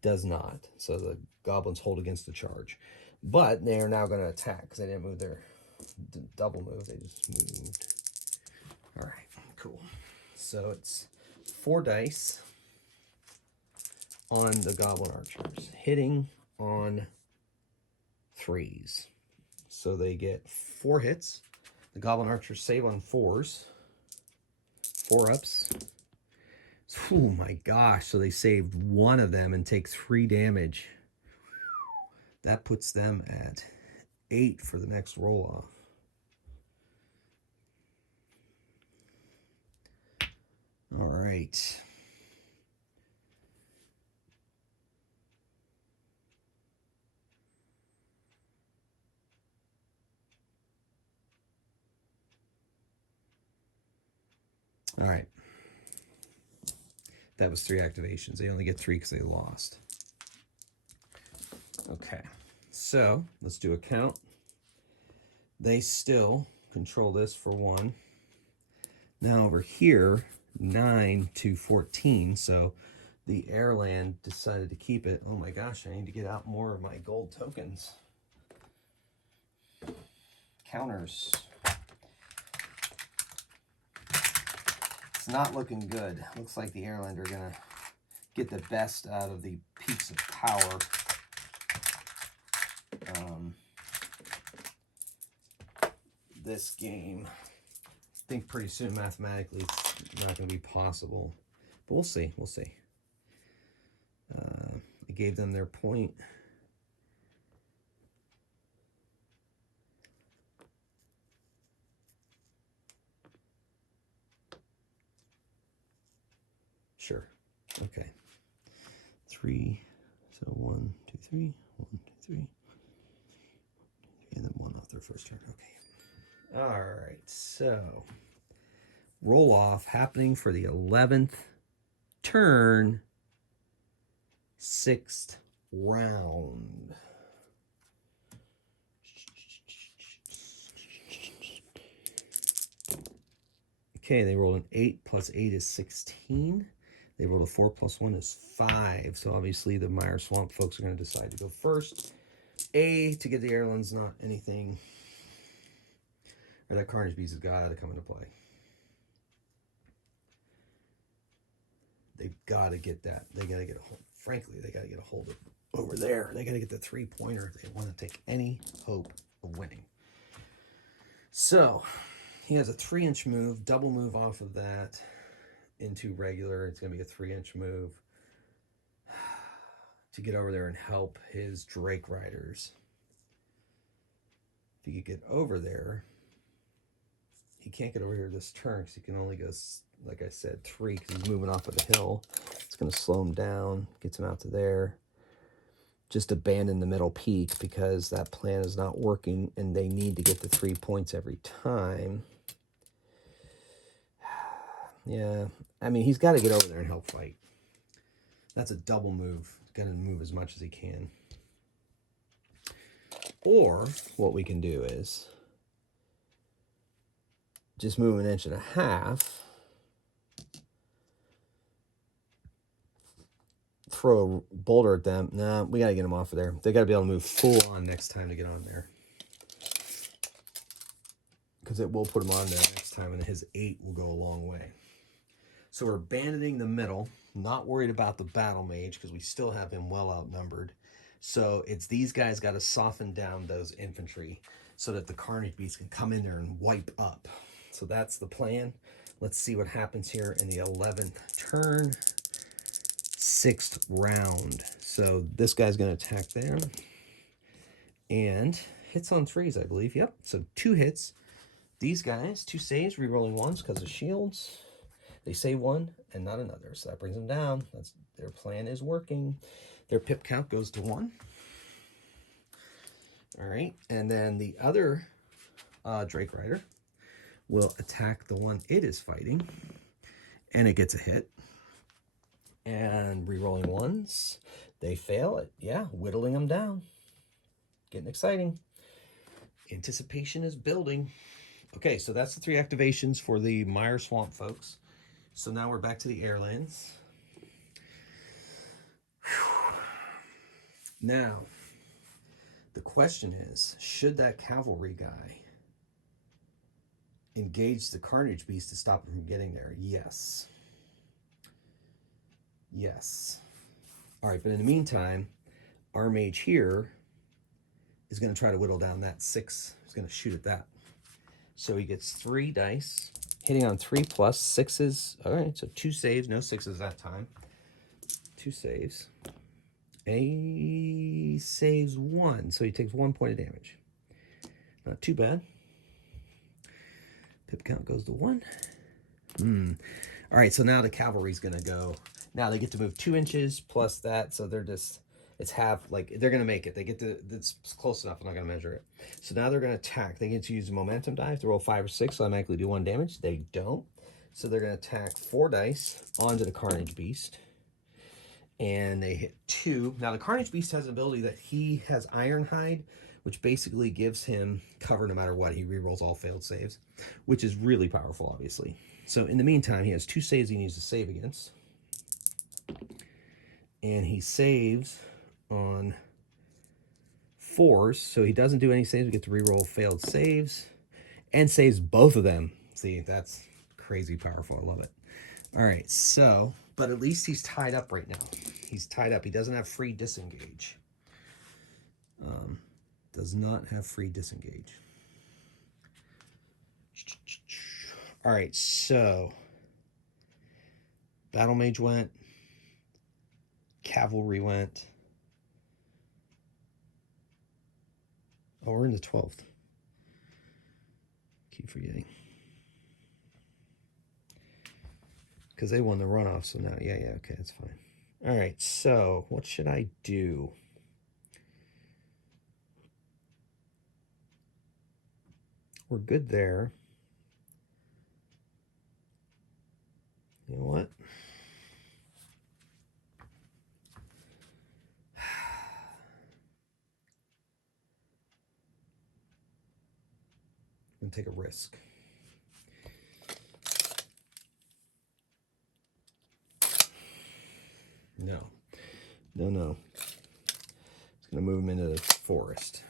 Does not. So the goblins hold against the charge. But they are now going to attack because they didn't move their double move. They just moved. All right, cool. So it's 4 dice on the goblin archers, hitting on 3s. So they get 4 hits. The goblin archers save on 4s. 4 ups. Oh my gosh, so they saved 1 of them and take 3 damage. That puts them at 8 for the next roll off. All right. All right. That was 3 activations. They only get 3 because they lost. Okay. So let's do a count. They still control this for 1. Now over here, 9 to 14. So the Airland decided to keep it. Oh my gosh, I need to get out more of my gold tokens. Counters. It's not looking good. Looks like the Airland are going to get the best out of the peaks of power. This game. I think pretty soon mathematically it's not going to be possible. But we'll see. We'll see. I gave them their point. Sure. Okay. 3. So 1, 2, 3. 1, 2, 3. And then 1 off their first turn. Okay. All right. So roll off happening for the 11th turn, 6th round. Okay, they rolled an 8 plus 8 is 16. They rolled a 4 plus 1 is 5. So obviously the Meyer Swamp folks are going to decide to go first. To get the Airlands, not anything. Or that Carnage Beast has got to come into play. They've got to get that. They got to get a hold. Frankly, they got to get a hold of over there. They got to get the 3-pointer if they want to take any hope of winning. So he has a 3-inch move, double move off of that into regular. It's going to be a 3-inch move to get over there and help his Drake riders. If he could get over there, he can't get over here this turn because he can only go, like I said, 3 because he's moving off of the hill. It's going to slow him down, gets him out to there. Just abandon the middle peak because that plan is not working and they need to get the 3 points every time. Yeah, I mean, he's got to get over there and help fight. That's a double move. He's going to move as much as he can. Or what we can do is just move 1.5 inches. Throw a boulder at them. Nah, we got to get them off of there. They got to be able to move full on next time to get on there. Because it will put him on there next time, and his 8 will go a long way. So we're abandoning the middle, not worried about the battle mage because we still have him well outnumbered. So it's these guys got to soften down those infantry so that the Carnage Beast can come in there and wipe up. So that's the plan. Let's see what happens here in the 11th turn, 6th round. So this guy's going to attack there. And hits on 3s, I believe. Yep. So 2 hits. These guys, 2 saves, rerolling 1s because of shields. They save 1 and not another. So that brings them down. That's their plan is working. Their pip count goes to 1. All right. And then the other Drake Rider will attack the one it is fighting. And it gets a hit. And rerolling 1s. They fail it. Yeah, whittling them down. Getting exciting. Anticipation is building. Okay, so that's the 3 activations for the Meyer Swamp, folks. So now we're back to the airlands. Now, the question is, should that cavalry guy engage the Carnage Beast to stop him from getting there? Yes. Yes. All right, but in the meantime, our mage here is going to try to whittle down that 6. He's going to shoot at that. So he gets 3 dice, hitting on 3 plus 6s. All right, so 2 saves, no 6s that time. 2 saves. He saves 1, so he takes 1 point of damage. Not too bad. Pip count goes to 1. All right, so now the cavalry's going to go. Now they get to move 2 inches plus that, so they're just, it's half, like, they're going to make it. They get to, it's close enough, I'm not going to measure it. So now they're going to attack. They get to use the momentum die. If they roll 5 or 6, so automatically do 1 damage. They don't. So they're going to attack 4 dice onto the Carnage Beast. And they hit 2. Now the Carnage Beast has an ability that he has Ironhide, which basically gives him cover no matter what. He rerolls all failed saves, which is really powerful, obviously. So in the meantime, he has 2 saves he needs to save against. And he saves on 4s, so he doesn't do any saves. We get to reroll failed saves and saves both of them. See, that's crazy powerful. I love it. All right, so, but at least he's tied up right now. He's tied up. He doesn't have free disengage. Does not have free disengage. All right, so Battle Mage went. Cavalry went. Oh, we're in the 12th. Keep forgetting. Because they won the runoff, so now, yeah, okay, that's fine. All right, so what should I do? We're good there. You know what? I'm going to take a risk. No. It's going to move him into the forest.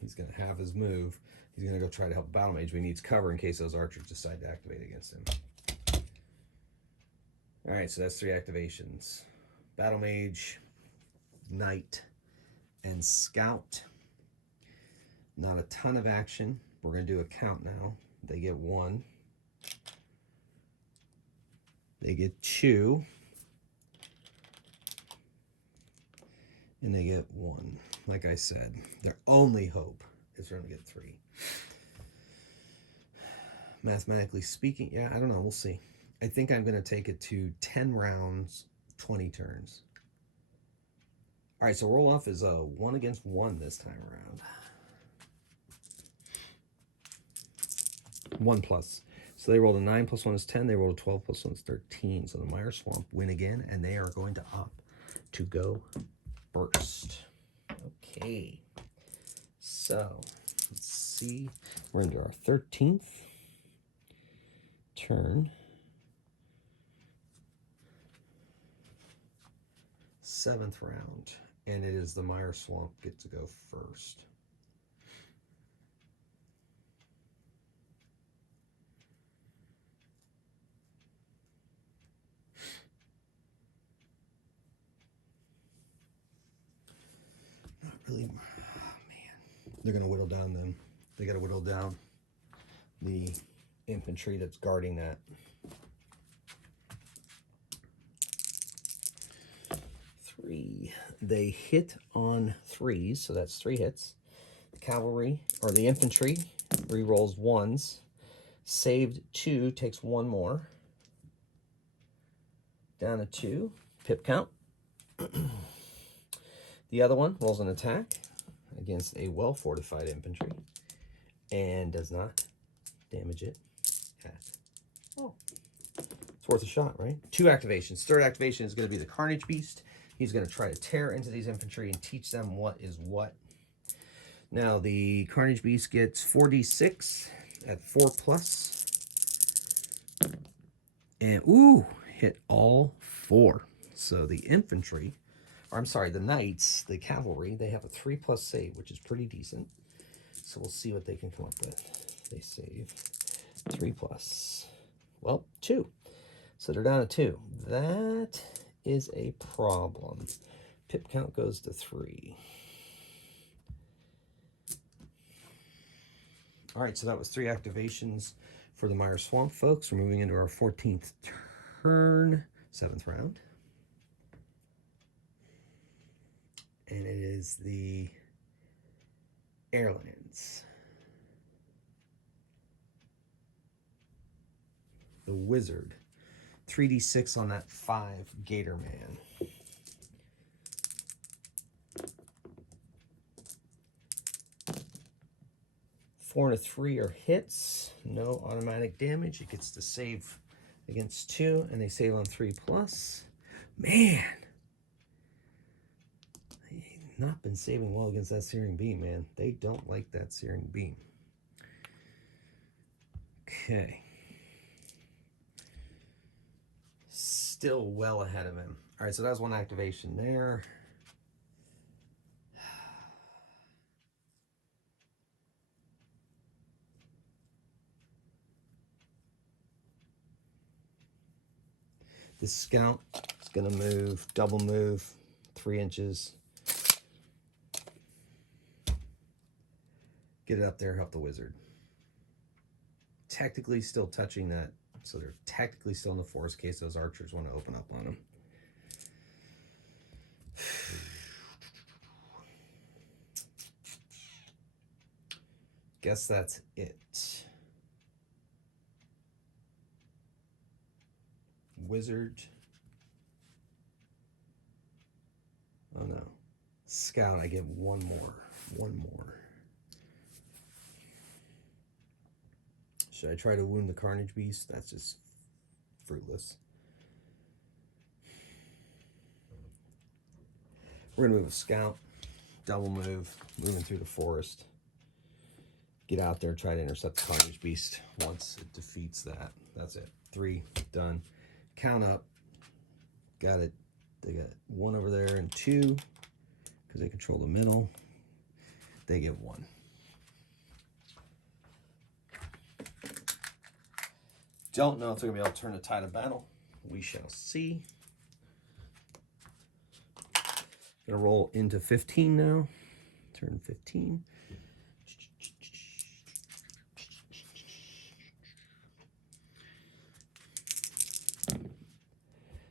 He's going to have his move. He's going to go try to help Battle Mage, but he needs cover in case those archers decide to activate against him. All right, so that's 3 activations. Battle Mage, Knight, and Scout. Not a ton of action. We're going to do a count now. They get 1. They get 2. And they get 1. Like I said, their only hope is for them to get 3. Mathematically speaking, yeah, I don't know. We'll see. I think I'm going to take it to 10 rounds, 20 turns. All right, so roll off is a 1 against 1 this time around. 1 plus. So they rolled a 9 plus 1 is 10. They rolled a 12 plus 1 is 13. So the Meyer Swamp win again, and they are going to opt to go first. Okay. So let's see. We're into our 13th turn. 7th round, and it is the Meyer Swamp get to go first. Not really. Oh, man. They're going to whittle down them. They got to whittle down the infantry that's guarding that. 3. They hit on 3s, so that's 3 hits. The cavalry, or the infantry, re-rolls 1s. Saved 2, takes 1 more. Down to 2. Pip count. The other one rolls an attack against a well-fortified infantry and does not damage it at all. It's worth a shot, right? 2 activations. 3rd activation is going to be the Carnage Beast. He's going to try to tear into these infantry and teach them what is what. Now, the Carnage Beast gets 4d6 at 4 plus. And, ooh, hit all 4. So the infantry, or I'm sorry, the knights, the cavalry, they have a 3 plus save, which is pretty decent. So we'll see what they can come up with. They save 3 plus. Well, 2. So they're down to 2. That is a problem. Pip count goes to 3. All right, so that was 3 activations for the Meyer Swamp, folks. We're moving into our 14th turn, 7th round. And it is the Airlands. The Wizard. 3d6 on that 5 Gator Man. Four and a 3 are hits. No automatic damage. It gets to save against 2, and they save on 3 plus. Man! They've not been saving well against that Searing Beam, man. They don't like that Searing Beam. Okay. Still well ahead of him. All right, so that was 1 activation there. The Scout is going to move, double move, 3 inches. Get it up there, help the Wizard. Technically still touching that, so they're technically still in the forest in case those archers want to open up on them. Guess that's it. Wizard. Oh no. Scout, I get 1 more. 1 more. Should I try to wound the Carnage Beast? That's just fruitless. We're going to move a Scout. Double move. Moving through the forest. Get out there, try to intercept the Carnage Beast once it defeats that. That's it. 3, done. Count up. Got it. They got 1 over there and 2 because they control the middle. They get 1. Don't know if they're going to be able to turn the tide of battle. We shall see. Gonna roll into 15 now. Turn 15.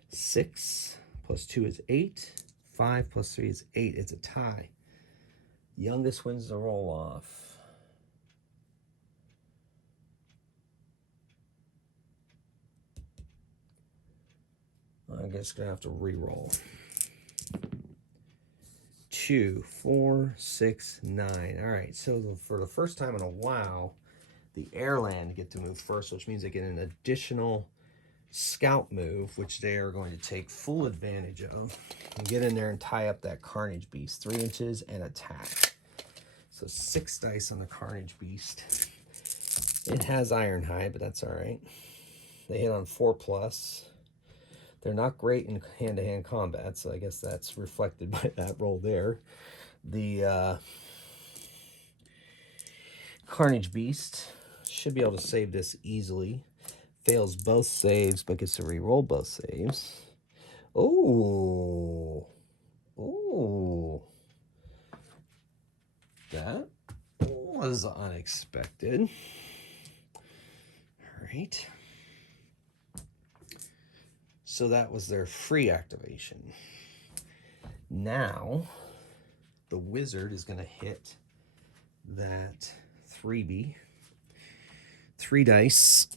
6 plus 2 is 8. 5 plus 3 is 8. It's a tie. Youngest wins the roll off. I guess gonna have to re-roll. 2, 4, 6, 9. All right, so for the first time in a while, the Airland get to move first, which means they get an additional scout move, which they are going to take full advantage of and get in there and tie up that Carnage Beast. 3 inches and attack. So 6 dice on the Carnage Beast. It has Ironhide, but that's all right. They hit on 4+. They're not great in hand-to-hand combat, so I guess that's reflected by that roll there. The Carnage Beast should be able to save this easily. Fails both saves, but gets to re-roll both saves. Oh. Oh. That was unexpected. All right. So that was their free activation. Now, the wizard is going to hit that 3B. 3 dice.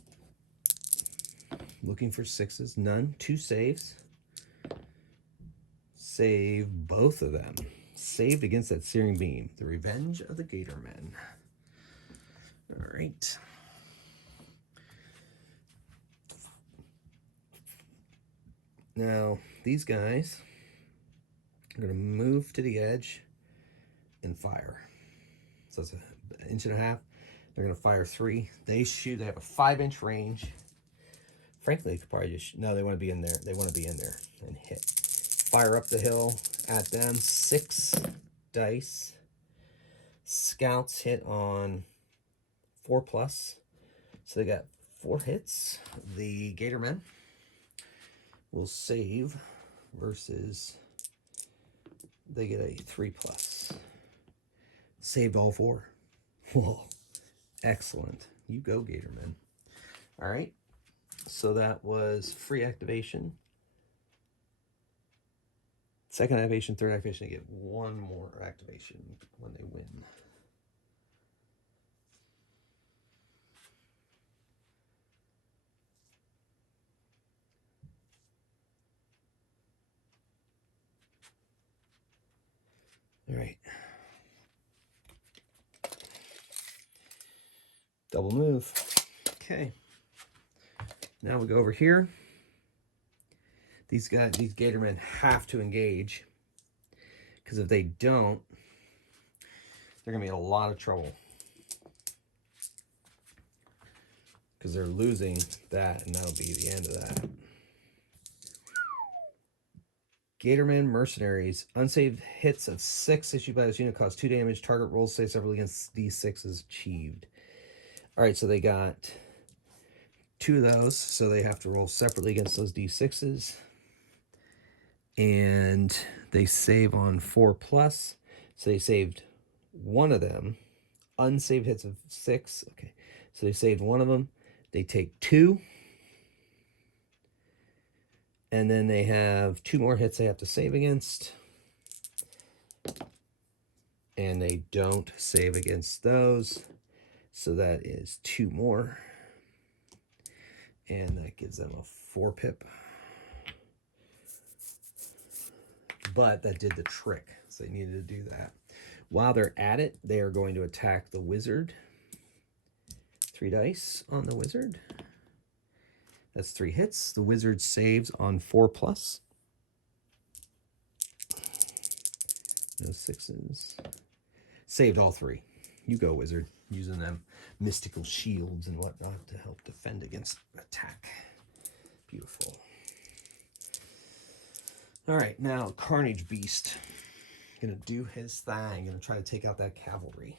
Looking for 6s. None. 2 saves. Save both of them. Saved against that Searing Beam. The Revenge of the Gatormen. All right. Now, these guys are going to move to the edge and fire. So it's an 1.5 inches. They're going to fire 3. They shoot. They have a 5-inch range. Frankly, they could probably just... No, they want to be in there. They want to be in there and hit. Fire up the hill at them. 6 dice. Scouts hit on 4+. So they got 4 hits. The Gatormen will save versus they get a 3+. Saved all 4. Whoa, excellent. You go, Gatorman. All right, so that was free activation. Second activation, third activation, they get 1 more activation when they win. All right. Double move. Okay. Now we go over here. These Gatormen have to engage, because if they don't, they're going to be in a lot of trouble. Because they're losing that, and that'll be the end of that. Gatorman Mercenaries. Unsaved hits of 6 issued by this unit cause 2 damage. Target rolls save separately against D6 is achieved. Alright, so they got 2 of those, so they have to roll separately against those D6s. And they save on 4+. So they saved 1 of them. Unsaved hits of 6. Okay, so they saved 1 of them. They take 2. And then they have 2 more hits they have to save against. And they don't save against those. So that is 2 more. And that gives them a 4 pip. But that did the trick. So they needed to do that. While they're at it, they are going to attack the wizard. 3 dice on the wizard. That's 3 hits. The wizard saves on 4+. No 6s. Saved all 3. You go, wizard. Using them mystical shields and whatnot to help defend against attack. Beautiful. All right, now Carnage Beast. Gonna do his thing. Gonna try to take out that cavalry.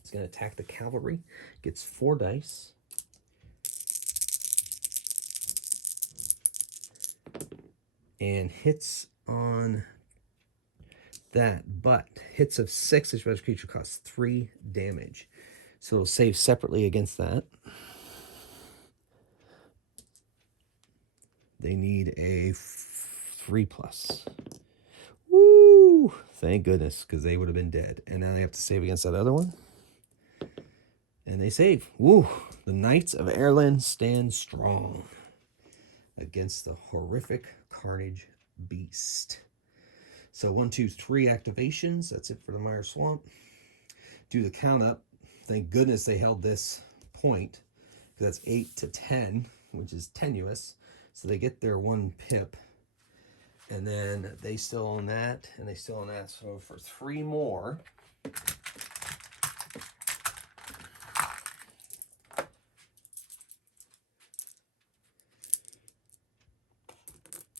He's gonna attack the cavalry. Gets 4 dice. and hits on that, but hits of 6 each creature costs 3 damage. So it'll save separately against that. They need a 3+. Woo! Thank goodness, because they would have been dead. And now they have to save against that other one. And they save. Woo! The Knights of Ireland stand strong against the horrific Carnage Beast. So 1, 2, 3 activations. That's it for the Meyer Swamp. Do the count up. Thank goodness they held this point, because that's 8 to 10, which is tenuous. So they get their 1 pip. And then they still own that, and they still own that. So for 3 more,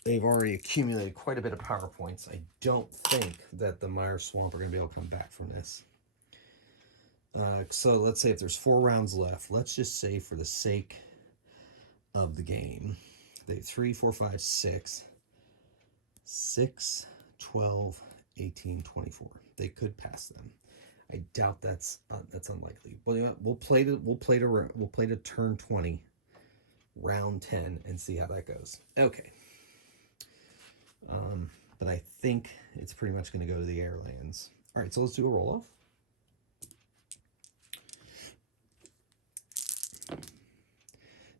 they've already accumulated quite a bit of power points. I don't think that the Meyer Swamp are going to be able to come back from this. So let's say if there's 4 rounds left, let's just say for the sake of the game, they 3, 4, 5, 6. 6, 12, 18, 24. They could pass them. I doubt that's unlikely. Well, you know, we'll play to turn 20, round 10, and see how that goes. Okay. But I think it's pretty much going to go to the Airlands. All right, so let's do a roll off.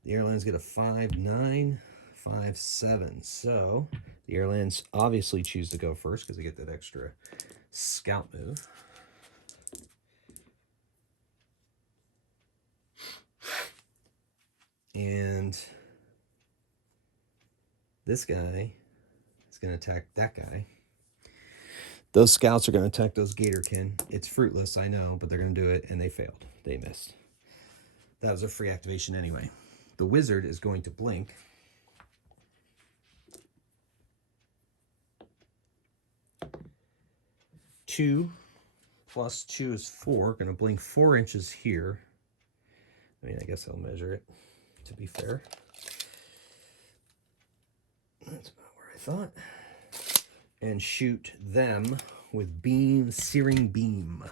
The Airlands get a 5, 9, 5, 7. So the Airlands obviously choose to go first because they get that extra scout move. And this guy is going to attack that guy. Those scouts are going to attack those Gatorkin. It's fruitless, I know, but they're going to do it, and they failed. They missed. That was a free activation anyway. The wizard is going to blink. Two plus 2 is 4. Going to blink 4 inches here. I mean, I guess I'll measure it, to be fair. That's about where I thought. And shoot them with beam, searing beam.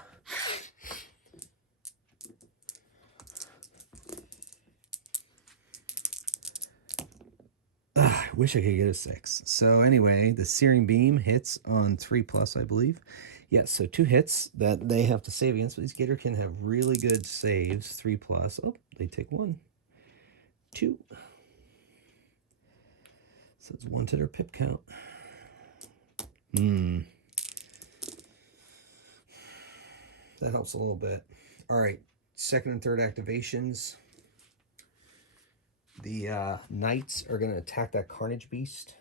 I wish I could get a 6. So anyway, the searing beam hits on 3+, I believe. Yes, so 2 hits that they have to save against. But these Gator can have really good saves. 3+. Oh, they take 1. 2. So it's 1 to their pip count. That helps a little bit. All right, second and third activations. The Knights are going to attack that Carnage Beast.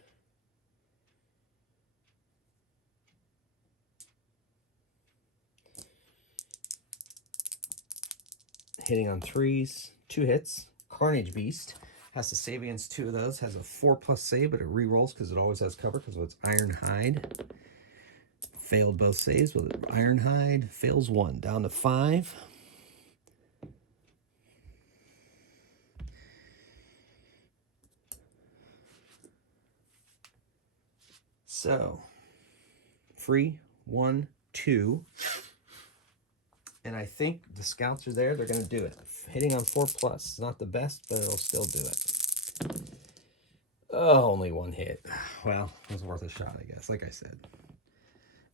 Hitting on 3s. 2 hits. Carnage Beast has to save against 2 of those. Has a 4+ save, but it re-rolls because it always has cover because of its Iron Hide. Failed both saves with Iron Hide. Fails 1. Down to 5. So, free, 1, 2. And I think the scouts are there. They're going to do it. Hitting on 4+. It's not the best, but it'll still do it. Oh, only 1 hit. Well, it was worth a shot, I guess, like I said.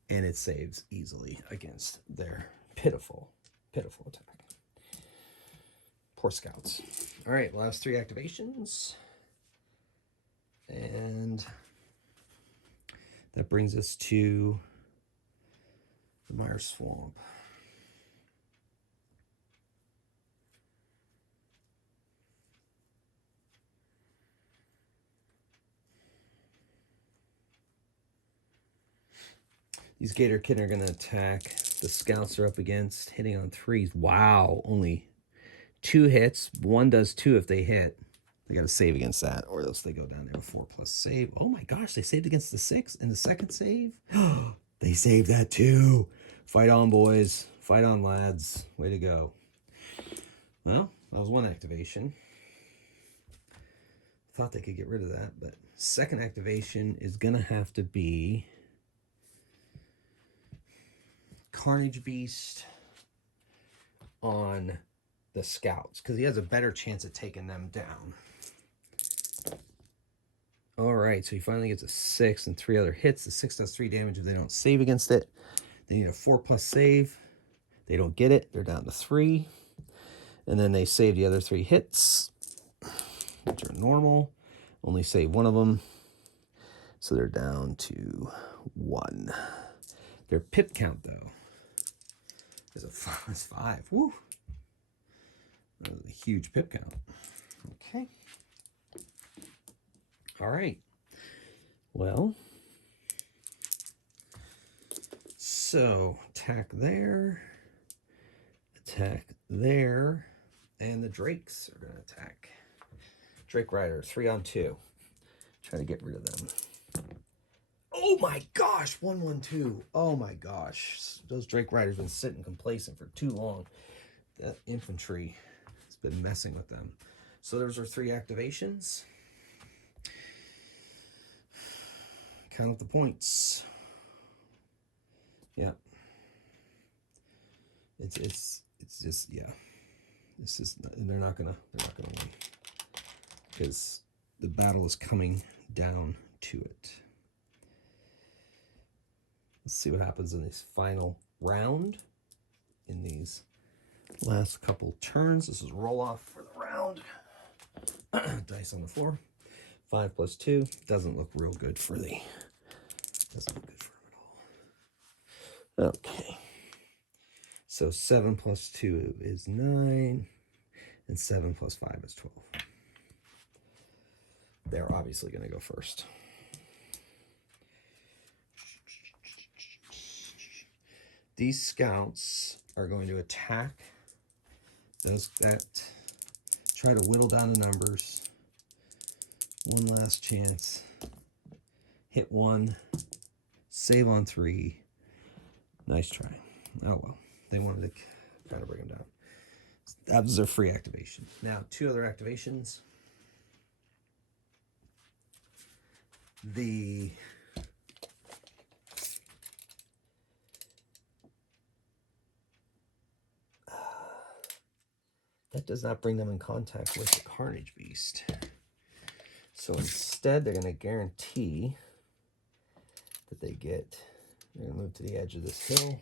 And it saves easily against their pitiful, pitiful attack. Poor scouts. All right, last 3 activations. And that brings us to the Meyer Swamp. These Gatorkin are going to attack. The scouts are up against, hitting on 3s. Wow, only 2 hits. 1 does 2 if they hit. They got to save against that, or else they go down to a 4+ save. Oh my gosh, they saved against the 6 in the second save? They saved that too. Fight on, boys. Fight on, lads. Way to go. Well, that was 1 activation. Thought they could get rid of that, but second activation is going to have to be Carnage Beast on the scouts, because he has a better chance of taking them down. All right, so he finally gets a 6 and 3 other hits. The 6 does 3 damage if they don't save against it. They need a 4+ save. They don't get it. They're down to 3. And then they save the other 3 hits, which are normal. Only save one of them. So they're down to 1. Their pip count, though, is a +5. Woo! That was a huge pip count. Okay. All right. Well, so attack there, and the Drakes are going to attack. Drake Rider, 3 on 2. Try to get rid of them. Oh my gosh, 1-1-2. Oh my gosh. Those Drake Riders been sitting complacent for too long. That infantry has been messing with them. So those are 3 activations. Count up the points. Yeah. It's just, yeah. This is, they're not gonna win, because the battle is coming down to it. Let's see what happens in this final round. In these last couple turns, this is roll off for the round. Dice on the floor. 5 + 2 doesn't look real good for the. Doesn't look good for him at all. Okay. So 7 + 2 is 9, and 7 + 5 is 12. They're obviously going to go first. These scouts are going to attack those that try to whittle down the numbers. One last chance. Hit 1. Save on 3. Nice try. Oh well. They wanted to try to bring them down. That was their free activation. Now, 2 other activations. That does not bring them in contact with the Carnage Beast. So instead, they're going to guarantee that they're going to move to the edge of this hill.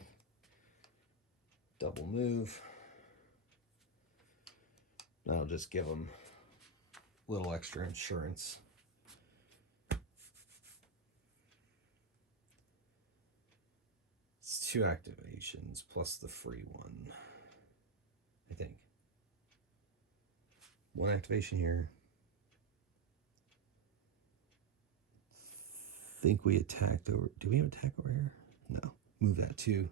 Double move. That'll just give them a little extra insurance. It's 2 activations plus the free one, I think. 1 activation here. Think we attacked over. Do we have attack over here? No. Move that too.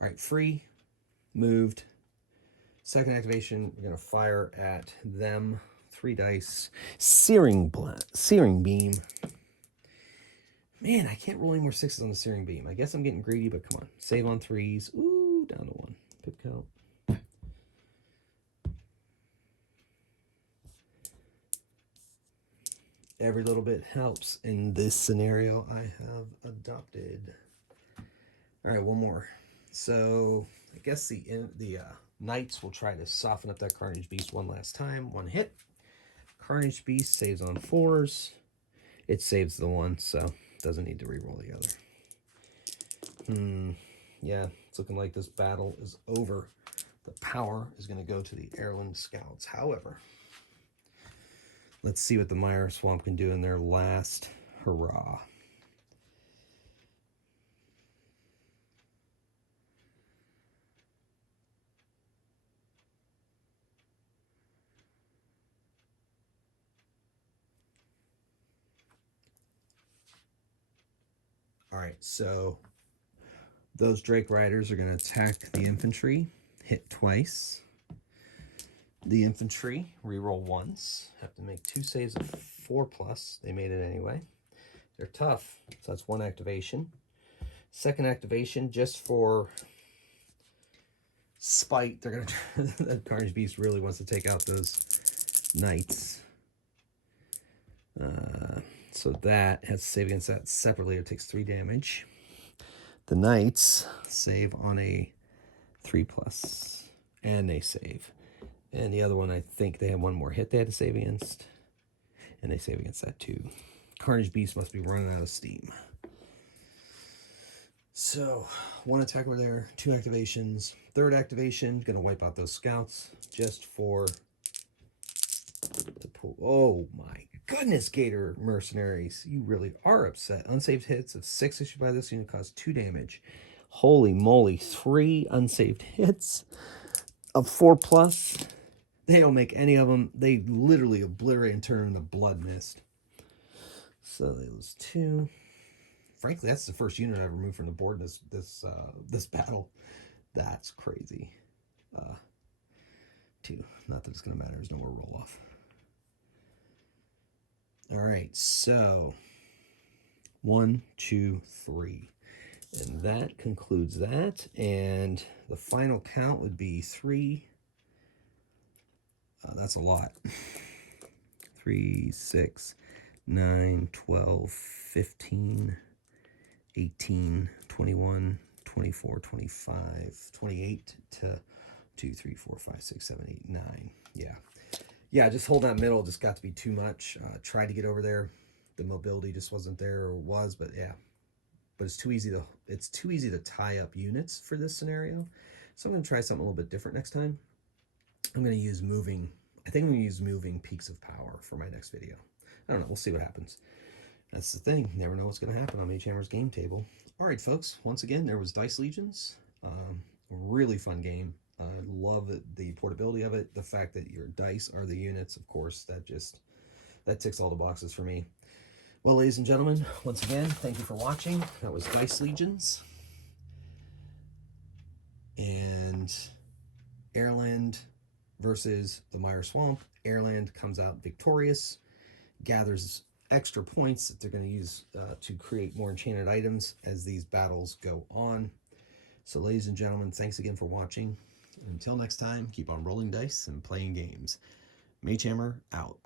All right, free. Moved. Second activation, we're going to fire at them. 3 dice. Searing beam. Man, I can't roll any more 6s on the searing beam. I guess I'm getting greedy, but come on. Save on 3s. Ooh, down to 1. Pip count. Every little bit helps in this scenario I have adopted. All right, one more. So I guess the Knights will try to soften up that Carnage Beast one last time. 1 hit. Carnage Beast saves on 4s. It saves the 1, so doesn't need to re-roll the other. Yeah, it's looking like this battle is over. The power is going to go to the Heirloom Scouts. However, let's see what the Meyer Swamp can do in their last hurrah. All right, so those Drake Riders are going to attack the infantry, hit twice. The infantry reroll once, have to make 2 saves of 4+. They made it anyway. They're tough, so that's 1 activation. Second activation, just for spite, they're gonna. That Carnage Beast really wants to take out those Knights. So that has to save against that separately. It takes 3 damage. The knights save on a 3+, and they save. And the other one, I think they have one more hit they had to save against, and they save against that too. Carnage Beast must be running out of steam. So, 1 attack over there, 2 activations. 3rd activation, gonna wipe out those scouts just for the pull. Oh my goodness, Gator Mercenaries. You really are upset. Unsaved hits of 6 issued by this unit cause 2 damage. Holy moly, 3 unsaved hits of 4+. They don't make any of them. They literally obliterate and turn into blood mist. So they lose 2. Frankly, that's the first unit I ever moved from the board in this battle. That's crazy. 2. Not that it's going to matter. There's no more roll off. All right, so 1, 2, 3. And that concludes that. And the final count would be 3. That's a lot. 3, 6, 9, 12, 15, 18, 21, 24, 25, 28 to 2, 3, 4, 5, 6, 7, 8, 9. Yeah, just holding that middle just got to be too much. Tried to get over there. The mobility just wasn't there, or was, but yeah. But it's too easy to tie up units for this scenario. So I'm going to try something a little bit different next time. I'm going to use moving. I think I'm going to use moving Peaks of Power for my next video. I don't know. We'll see what happens. That's the thing. Never know what's going to happen on Magehammer's game table. All right, folks. Once again, there was Dice Legions. Really fun game. I love the portability of it. The fact that your dice are the units, of course, that ticks all the boxes for me. Well, ladies and gentlemen, once again, thank you for watching. That was Dice Legions. And Airland versus the Meyer Swamp. Airland comes out victorious, gathers extra points that they're going to use to create more enchanted items as these battles go on. So, ladies and gentlemen, thanks again for watching. Until next time, keep on rolling dice and playing games. Magehammer out.